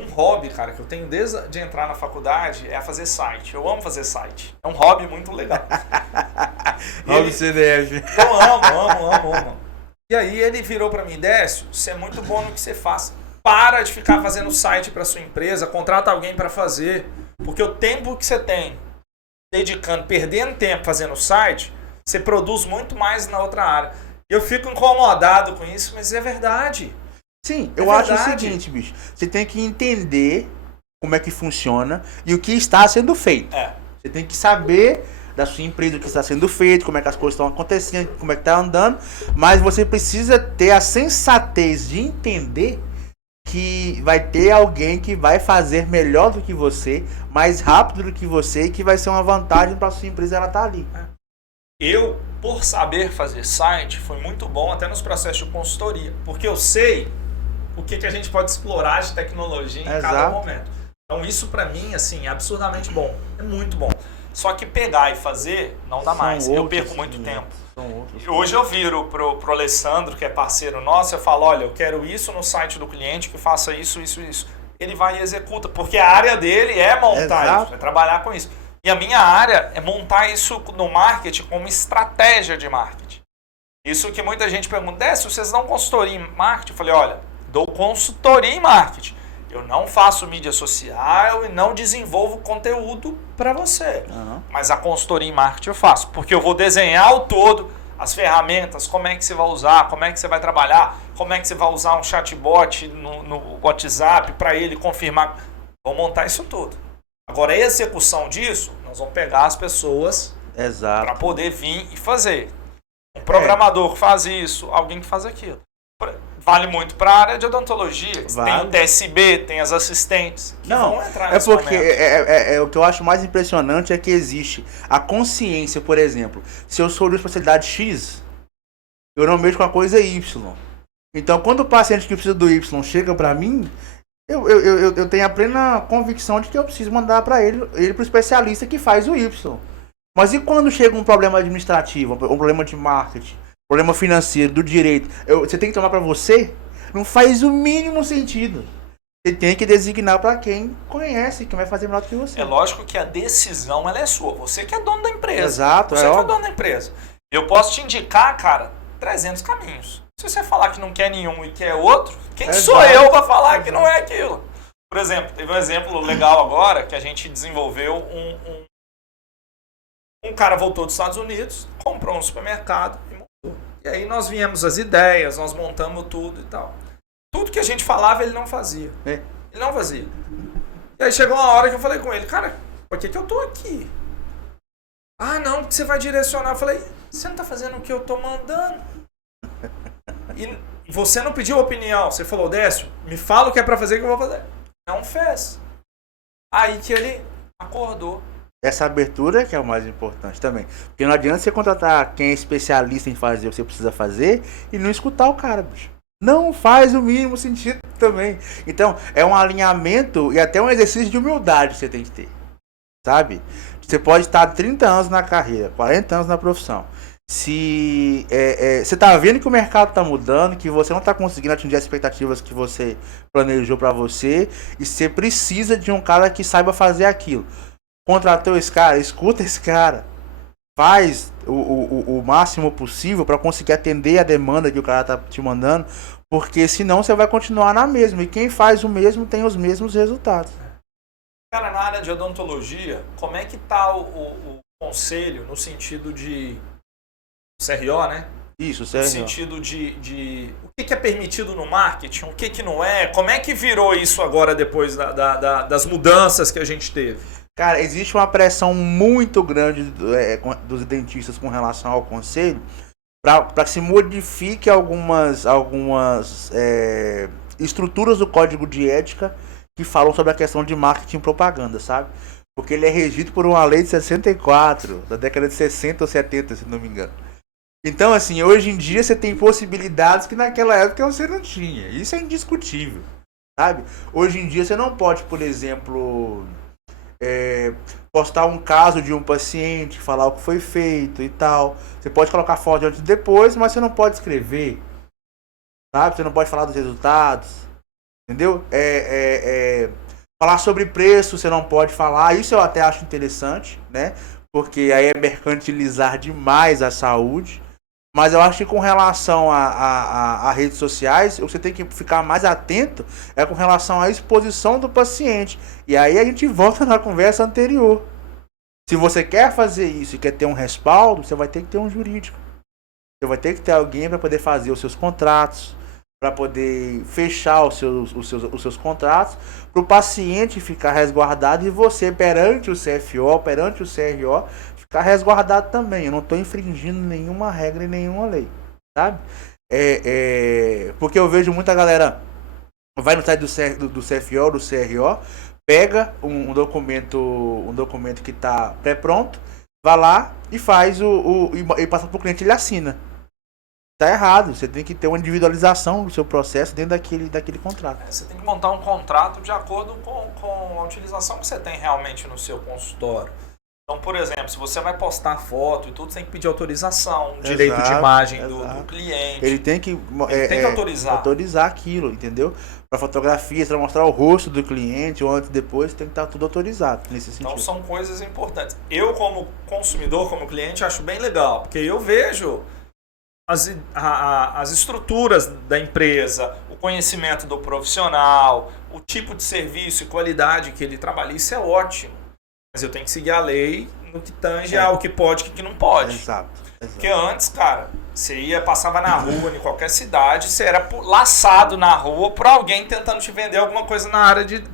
um hobby, cara, que eu tenho desde de entrar na faculdade é fazer site. Eu amo fazer site. É um hobby muito legal. Hobby CDF. Eu amo. E aí ele virou para mim: Décio, você é muito bom no que você faz. Para de ficar fazendo site para sua empresa, contrata alguém para fazer. Porque o tempo que você tem dedicando, perdendo tempo fazendo site, você produz muito mais na outra área. Eu fico incomodado com isso, mas é verdade. Sim, eu acho o seguinte, bicho. Você tem que entender como é que funciona e o que está sendo feito. Você tem que saber da sua empresa o que está sendo feito, como é que as coisas estão acontecendo, como é que está andando. Mas você precisa ter a sensatez de entender que vai ter alguém que vai fazer melhor do que você, mais rápido do que você e que vai ser uma vantagem para a sua empresa ela estar ali. Eu, por saber fazer site, foi muito bom até nos processos de consultoria, porque eu sei o que a gente pode explorar de tecnologia em cada momento. Então isso para mim assim, é absurdamente bom, é muito bom. Só que pegar e fazer não dá mais, eu perco muito tempo. Hoje eu viro pro Alessandro, que é parceiro nosso, eu falo: olha, eu quero isso no site do cliente, que faça isso. Ele vai e executa, porque a área dele é montar isso, é trabalhar com isso. E a minha área é montar isso no marketing como estratégia de marketing. Isso que muita gente pergunta: Décio, vocês dão consultoria em marketing? Eu falei: olha, dou consultoria em marketing. Eu não faço mídia social e não desenvolvo conteúdo para você. Mas a consultoria em marketing eu faço, porque eu vou desenhar o todo, as ferramentas, como é que você vai usar, como é que você vai trabalhar, como é que você vai usar um chatbot no WhatsApp para ele confirmar. Vou montar isso tudo. Agora, a execução disso, nós vamos pegar as pessoas para poder vir e fazer. Um programador que faz isso, alguém que faz aquilo. Vale muito para a área de odontologia. Tem o TSB, tem as assistentes que vão entrar nesse porque o que eu acho mais impressionante é que existe a consciência, por exemplo. Se eu sou de especialidade X, eu não mexo com a coisa Y. Então, quando o paciente que precisa do Y chega para mim, eu tenho a plena convicção de que eu preciso mandar para ele para o especialista que faz o Y. Mas e quando chega um problema administrativo, um problema de marketing, problema financeiro, do direito, você tem que tomar para você? Não faz o mínimo sentido. Você tem que designar para quem conhece, que vai fazer melhor do que você. É lógico que a decisão ela é sua. Você que é dono da empresa. Exato. Você que é dono da empresa. Eu posso te indicar, cara, 300 caminhos. Se você falar que não quer nenhum e quer outro, quem sou eu para falar que não é aquilo? Por exemplo, teve um exemplo legal agora que a gente desenvolveu um cara voltou dos Estados Unidos, comprou um supermercado e montou. E aí nós viemos as ideias, nós montamos tudo e tal. Tudo que a gente falava, ele não fazia. Ele não fazia. E aí chegou uma hora que eu falei com ele: cara, por que eu tô aqui? Ah, não, porque você vai direcionar. Eu falei: você não tá fazendo o que eu tô mandando. E você não pediu opinião. Você falou: Décio, me fala o que é pra fazer que eu vou fazer. Não fez. Aí que ele acordou. Essa abertura que é o mais importante também. Porque não adianta você contratar quem é especialista em fazer o que você precisa fazer e não escutar o cara, bicho. Não faz o mínimo sentido também. Então, é um alinhamento e até um exercício de humildade que você tem que ter. Sabe? Você pode estar 30 anos na carreira, 40 anos na profissão. Se você está vendo que o mercado está mudando, que você não está conseguindo atingir as expectativas que você planejou para você, e você precisa de um cara que saiba fazer aquilo. Contratou esse cara, escuta esse cara, faz o máximo possível para conseguir atender a demanda que o cara tá te mandando, porque senão você vai continuar na mesma, e quem faz o mesmo tem os mesmos resultados. Cara, na área de odontologia, como é que tá o conselho no sentido de CRO, né? Isso, No CRO. sentido o que é permitido no marketing, o que não é, como é que virou isso agora depois das mudanças que a gente teve? Cara, existe uma pressão muito grande dos dentistas com relação ao conselho para que se modifique algumas estruturas do código de ética que falam sobre a questão de marketing e propaganda, sabe? Porque ele é regido por uma lei de 64, da década de 60 ou 70, se não me engano. Então, assim, hoje em dia você tem possibilidades que naquela época você não tinha. Isso é indiscutível, sabe? Hoje em dia você não pode, por exemplo, postar um caso de um paciente, falar o que foi feito e tal. Você pode colocar foto antes e depois, mas você não pode escrever, sabe? Você não pode falar dos resultados, entendeu? Falar sobre preço você não pode falar. Isso eu até acho interessante, né? Porque aí é mercantilizar demais a saúde. Mas eu acho que com relação a redes sociais, o que você tem que ficar mais atento é com relação à exposição do paciente. E aí a gente volta na conversa anterior. Se você quer fazer isso e quer ter um respaldo, você vai ter que ter um jurídico. Você vai ter que ter alguém para poder fazer os seus contratos, para poder fechar os seus contratos, para o paciente ficar resguardado e você, perante o CFO, perante o CRO, ficar resguardado também. Eu não estou infringindo nenhuma regra e nenhuma lei, sabe? Porque eu vejo muita galera vai no site do CFO, do CRO, pega um documento que está pré-pronto, vai lá e faz e passa para o cliente, ele assina. Tá errado, você tem que ter uma individualização do seu processo dentro daquele contrato. Você tem que montar um contrato de acordo com a utilização que você tem realmente no seu consultório. Então, por exemplo, se você vai postar foto e tudo, você tem que pedir autorização, direito de imagem do cliente. Ele tem que autorizar aquilo, entendeu? Para fotografia, para mostrar o rosto do cliente, ou antes e depois, tem que estar tudo autorizado nesse sentido. Então, são coisas importantes. Eu, como consumidor, como cliente, acho bem legal, porque eu vejo as estruturas da empresa, o conhecimento do profissional, o tipo de serviço e qualidade que ele trabalha, isso é ótimo. Mas eu tenho que seguir a lei no que tange ao que pode e o que não pode. Exato. Porque antes, cara, você passava na rua, em qualquer cidade, você era laçado na rua por alguém tentando te vender alguma coisa na área de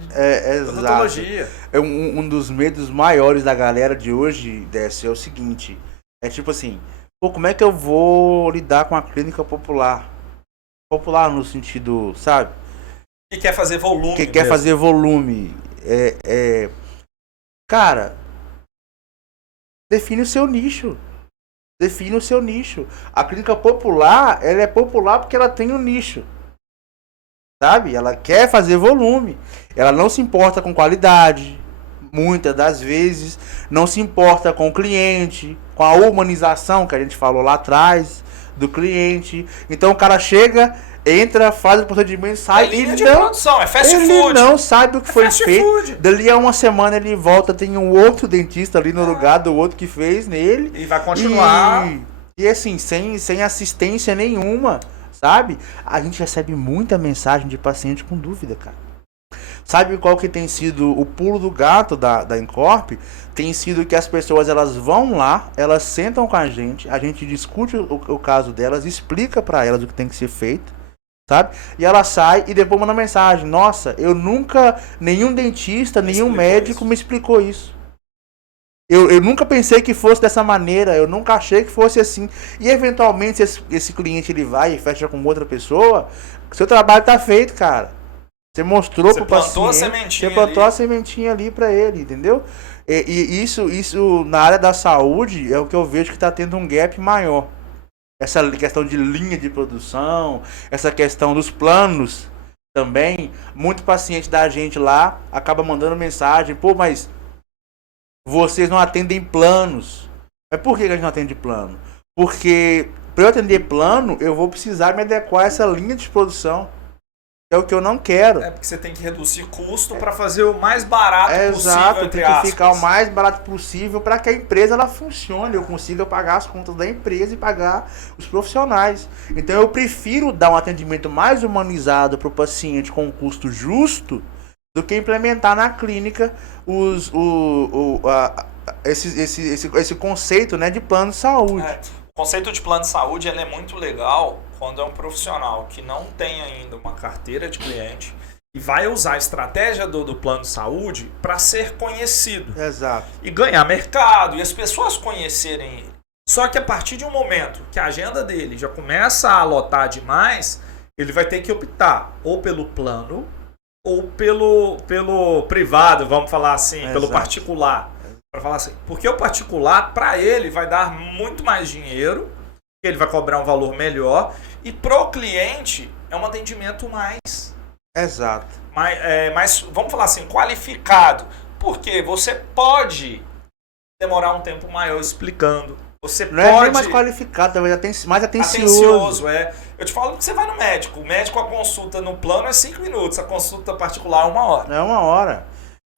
odontologia. Um dos medos maiores da galera de hoje, Décio, é o seguinte. É tipo assim, como é que eu vou lidar com a clínica popular? Popular no sentido, sabe? Que quer fazer volume. Que quer fazer volume. Cara, define o seu nicho. Define o seu nicho. A clínica popular, ela é popular porque ela tem um nicho. Sabe? Ela quer fazer volume. Ela não se importa com qualidade. Muitas das vezes. Não se importa com o cliente. Com a humanização que a gente falou lá atrás. Do cliente. Então o cara chega, entra, faz o procedimento, sai. É linha de produção, é fast food. Ele não sabe o que foi feito. Dali a uma semana ele volta, tem um outro dentista ali no lugar do outro que fez nele. E vai continuar. E assim, sem assistência nenhuma, sabe? A gente recebe muita mensagem de paciente com dúvida, cara. Sabe qual que tem sido o pulo do gato da Incorp? Tem sido que as pessoas elas vão lá, elas sentam com a gente discute o caso delas, explica pra elas o que tem que ser feito, sabe? E ela sai e depois manda mensagem: nossa, nenhum dentista, nenhum médico me explicou isso. Eu nunca pensei que fosse dessa maneira, eu nunca achei que fosse assim. E eventualmente esse cliente ele vai e fecha com outra pessoa, seu trabalho tá feito, cara. Você mostrou pro paciente, você plantou a sementinha ali pra ele, entendeu? E isso na área da saúde é o que eu vejo que tá tendo um gap maior. Essa questão de linha de produção, essa questão dos planos também. Muito paciente da gente lá acaba mandando mensagem: pô, mas vocês não atendem planos. Mas por que a gente não atende plano? Porque para eu atender plano, eu vou precisar me adequar a essa linha de produção. É o que eu não quero. É porque você tem que reduzir custo para fazer o mais barato possível. Exato, tem que ficar o mais barato possível para que a empresa ela funcione, eu consiga pagar as contas da empresa e pagar os profissionais. Então eu prefiro dar um atendimento mais humanizado para o paciente com um custo justo do que implementar na clínica esse conceito, né, de plano de saúde. conceito de plano de saúde ele é muito legal quando é um profissional que não tem ainda uma carteira de cliente e vai usar a estratégia do plano de saúde para ser conhecido. Exato. E ganhar mercado e as pessoas conhecerem ele. Só que a partir de um momento que a agenda dele já começa a lotar demais, ele vai ter que optar ou pelo plano ou pelo privado, vamos falar assim, Exato. pelo particular. Para falar assim, porque o particular, para ele, vai dar muito mais dinheiro, ele vai cobrar um valor melhor, e pro cliente é um atendimento mais... Exato. mais, vamos falar assim, qualificado. Porque você pode demorar um tempo maior explicando. Você Não pode... é nem mais qualificado, talvez mais atencioso. Eu te falo que você vai no médico. O médico, a consulta no plano é 5 minutos. A consulta particular é 1 hora. É 1 hora.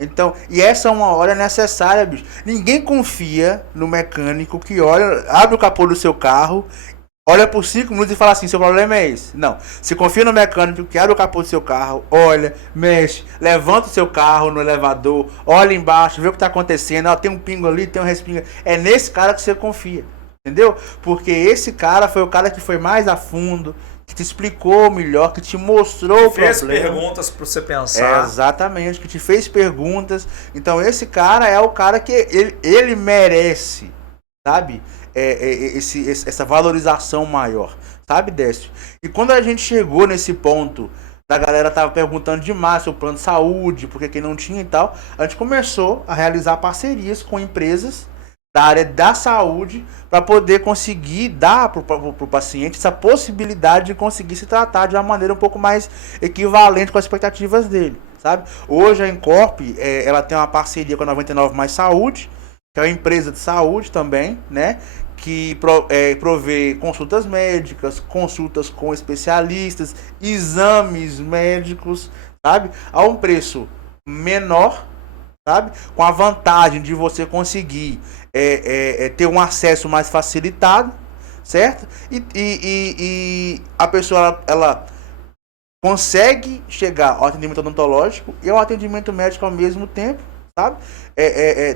Então, e essa 1 hora é necessária, bicho. Ninguém confia no mecânico que olha, abre o capô do seu carro, olha por 5 minutos e fala assim, seu problema é esse. Não. Você confia no mecânico que abre o capô do seu carro, olha, mexe, levanta o seu carro no elevador, olha embaixo, vê o que está acontecendo, ó, tem um pingo ali, tem um respingo. É nesse cara que você confia. Entendeu? Porque esse cara foi o cara que foi mais a fundo, que te explicou melhor, que te mostrou o problema. Fez perguntas para você pensar. Exatamente, que te fez perguntas. Então esse cara é o cara que ele merece, sabe? Essa valorização maior, sabe, Décio? E quando a gente chegou nesse ponto, a galera tava perguntando demais sobre o plano de saúde, porque quem não tinha e tal, a gente começou a realizar parcerias com empresas da área da saúde para poder conseguir dar para o paciente essa possibilidade de conseguir se tratar de uma maneira um pouco mais equivalente com as expectativas dele, sabe? Hoje a Incorp, ela tem uma parceria com a 99 Mais Saúde, que é uma empresa de saúde também, né? Que provê consultas médicas, consultas com especialistas, exames médicos, sabe? A um preço menor, sabe? Com a vantagem de você conseguir ter um acesso mais facilitado, certo? E a pessoa ela consegue chegar ao atendimento odontológico e ao atendimento médico ao mesmo tempo, sabe?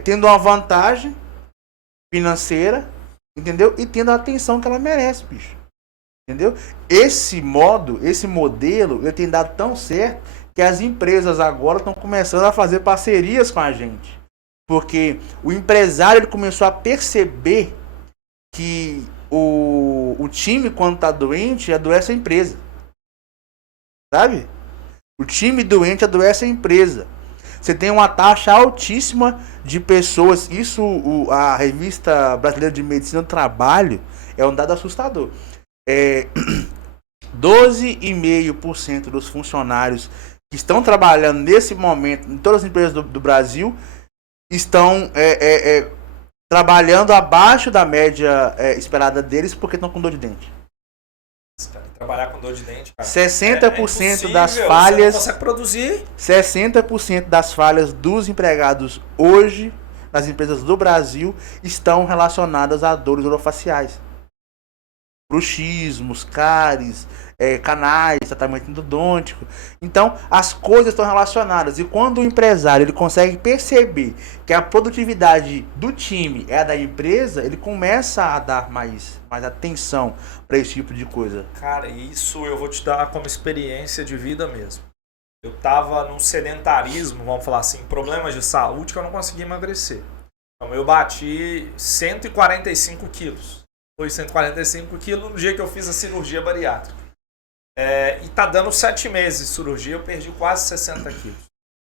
Tendo uma vantagem financeira, entendeu? E tendo a atenção que ela merece, bicho. Entendeu? Esse modelo, ele tem dado tão certo que as empresas agora estão começando a fazer parcerias com a gente. Porque o empresário ele começou a perceber que o time, quando está doente, adoece a empresa. Sabe? O time doente adoece a empresa. Você tem uma taxa altíssima de pessoas. Isso, a Revista Brasileira de Medicina do Trabalho, é um dado assustador. 12,5% dos funcionários que estão trabalhando nesse momento em todas as empresas do Brasil estão trabalhando abaixo da média esperada deles porque estão com dor de dente. Trabalhar com dor de dente, cara. 60% das falhas. Você não consegue produzir. 60% das falhas dos empregados hoje nas empresas do Brasil estão relacionadas a dores orofaciais. Bruxismos, cáries, canais, tratamento endodôntico. Então, as coisas estão relacionadas. E quando o empresário ele consegue perceber que a produtividade do time é a da empresa, ele começa a dar mais atenção para esse tipo de coisa. Cara, isso eu vou te dar como experiência de vida mesmo. Eu tava num sedentarismo, vamos falar assim, problemas de saúde que eu não conseguia emagrecer. Então, eu bati 145 quilos. Foi 145 quilos no dia que eu fiz a cirurgia bariátrica. E tá dando 7 meses de cirurgia, eu perdi quase 60 quilos.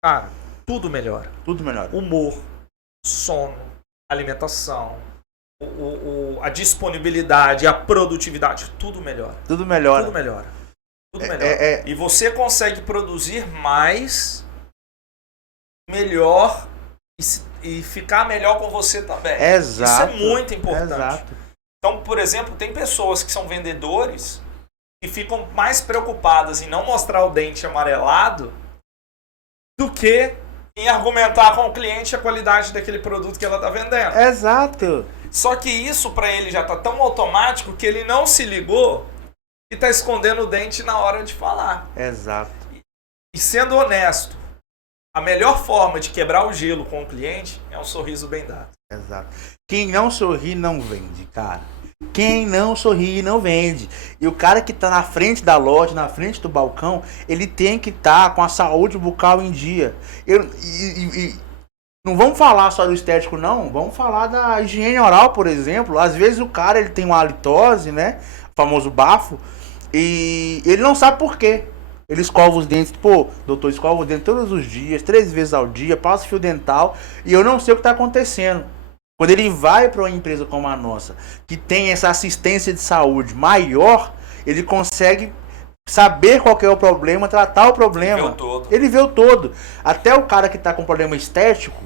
Cara, tudo melhora. Tudo melhora. Humor, sono, alimentação, a disponibilidade, a produtividade, tudo melhora. Tudo melhora. Tudo melhora. Tudo melhora. E você consegue produzir mais, melhor e ficar melhor com você também. Exato. Isso é muito importante. Exato. Então, por exemplo, tem pessoas que são vendedores que ficam mais preocupadas em não mostrar o dente amarelado do que em argumentar com o cliente a qualidade daquele produto que ela está vendendo. Exato. Só que isso para ele já está tão automático que ele não se ligou e está escondendo o dente na hora de falar. Exato. E sendo honesto, a melhor forma de quebrar o gelo com o cliente é um sorriso bem dado. Exato. Quem não sorri não vende, cara. Quem não sorri não vende. E o cara que tá na frente da loja, na frente do balcão, ele tem que estar com a saúde bucal em dia. Não vamos falar só do estético, não. Vamos falar da higiene oral, por exemplo. Às vezes o cara ele tem uma halitose, né? O famoso bafo. E ele não sabe por quê. Ele escova os dentes. Pô, doutor, escova os dentes todos os dias, 3 vezes ao dia, passa fio dental. E eu não sei o que está acontecendo. Quando ele vai para uma empresa como a nossa, que tem essa assistência de saúde maior, ele consegue saber qual que é o problema, tratar o problema. Ele vê o todo. Até o cara que está com problema estético,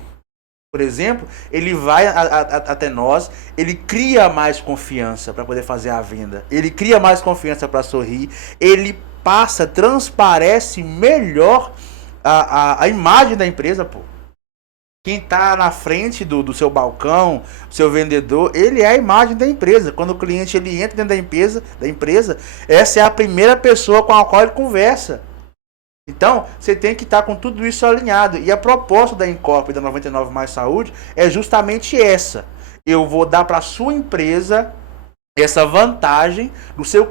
por exemplo, ele vai até nós, ele cria mais confiança para poder fazer a venda. Ele cria mais confiança para sorrir. Ele transparece melhor a imagem da empresa, pô. Quem está na frente do seu balcão, o seu vendedor, ele é a imagem da empresa. Quando o cliente ele entra dentro da empresa, essa é a primeira pessoa com a qual ele conversa. Então, você tem que estar com tudo isso alinhado. E a proposta da Incorp e da 99 Mais Saúde é justamente essa. Eu vou dar para a sua empresa essa vantagem do seu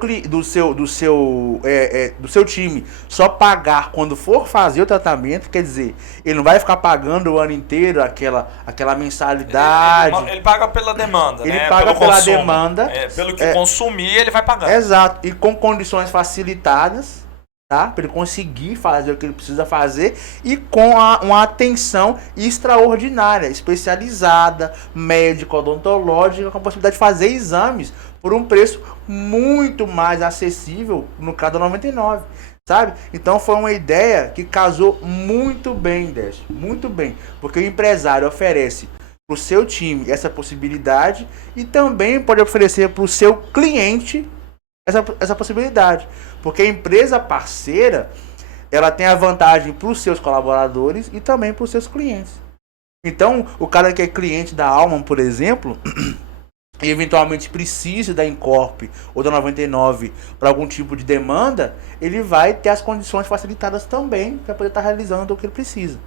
time só pagar quando for fazer o tratamento, quer dizer, ele não vai ficar pagando o ano inteiro aquela mensalidade. Ele paga pela demanda, ele né? paga pela demanda. Pelo que consumir, ele vai pagar. Exato, e com condições facilitadas, tá? Para ele conseguir fazer o que ele precisa fazer e com uma atenção extraordinária, especializada, médica, odontológica, com a possibilidade de fazer exames por um preço muito mais acessível no caso da 99, sabe? Então foi uma ideia que casou muito bem, Décio, muito bem, porque o empresário oferece para o seu time essa possibilidade e também pode oferecer para o seu cliente essa possibilidade, porque a empresa parceira ela tem a vantagem para os seus colaboradores e também para os seus clientes. Então o cara que é cliente da Alma, por exemplo, e eventualmente precisa da Incorp ou da 99 para algum tipo de demanda, ele vai ter as condições facilitadas também para poder estar realizando o que ele precisa,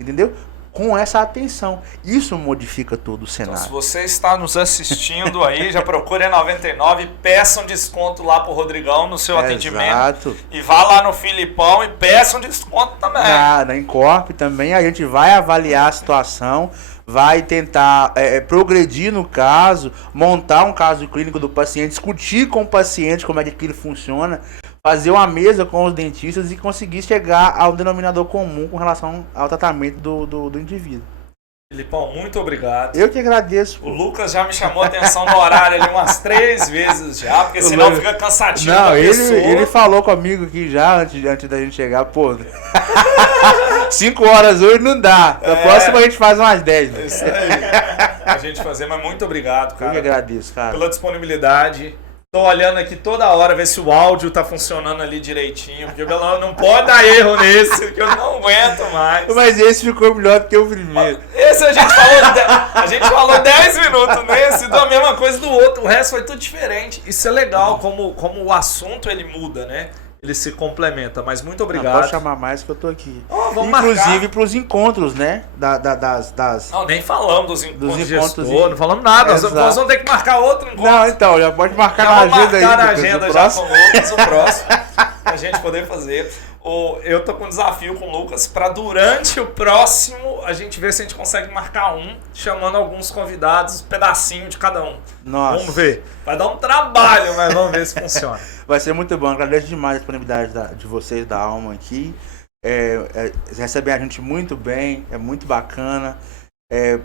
entendeu? Com essa atenção. Isso modifica todo o cenário. Então, se você está nos assistindo aí, já procure a 99, peça um desconto lá pro Rodrigão no seu atendimento. E vá lá no Filipão e peça um desconto também. Na Incorp também a gente vai avaliar a situação, vai tentar progredir no caso, montar um caso clínico do paciente, discutir com o paciente como é que aquilo funciona, fazer uma mesa com os dentistas e conseguir chegar ao denominador comum com relação ao tratamento do indivíduo. Filipão, muito obrigado. Eu que agradeço. O Lucas já me chamou a atenção no horário ali umas 3 vezes já, porque senão fica cansativo da pessoa. Ele falou comigo aqui já, antes da gente chegar, pô, 5 horas hoje não dá. Na próxima a gente faz umas 10. Né? Isso aí. A gente fazer, mas muito obrigado, cara. Eu que agradeço, cara. Pela disponibilidade. Tô olhando aqui toda hora, ver se o áudio tá funcionando ali direitinho, porque não pode dar erro nesse, que eu não aguento mais. Mas esse ficou melhor do que o primeiro. Esse a gente falou 10 minutos nesse, da mesma coisa do outro, o resto foi tudo diferente. Isso é legal, como o assunto ele muda, né? Ele se complementa, mas muito obrigado. Pode chamar mais que eu tô aqui. Inclusive para os encontros, né? Não, nem falamos dos encontros gestor, não falamos nada. Nós vamos ter que marcar outro encontro. Não, então, já pode marcar na agenda aí. Na agenda já com o Lucas, o próximo, pra gente poder fazer. Eu tô com um desafio com o Lucas para durante o próximo a gente ver se a gente consegue marcar chamando alguns convidados, um pedacinho de cada um. Nossa. Vamos ver. Vai dar um trabalho, mas vamos ver se funciona. Vai ser muito bom. Agradeço demais a disponibilidade de vocês, da Alma aqui. Recebem a gente muito bem, é muito bacana.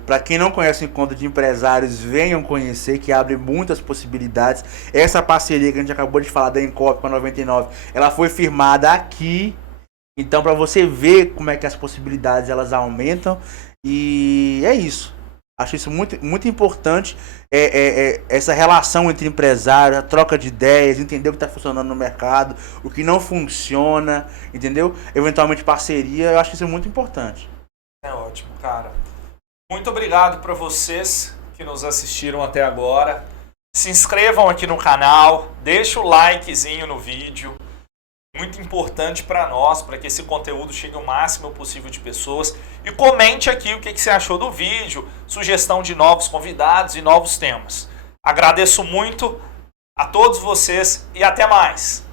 Para quem não conhece o Encontro de Empresários, venham conhecer, que abre muitas possibilidades. Essa parceria que a gente acabou de falar da Incorp com a 99, ela foi firmada aqui. Então, para você ver como é que as possibilidades elas aumentam. E é isso. Acho isso muito, muito importante, essa relação entre empresários, a troca de ideias, entender o que está funcionando no mercado, o que não funciona, entendeu? Eventualmente parceria, eu acho isso muito importante. É ótimo, cara. Muito obrigado para vocês que nos assistiram até agora. Se inscrevam aqui no canal, deixa o likezinho no vídeo. Muito importante para nós, para que esse conteúdo chegue o máximo possível de pessoas. E comente aqui o que você achou do vídeo, sugestão de novos convidados e novos temas. Agradeço muito a todos vocês e até mais!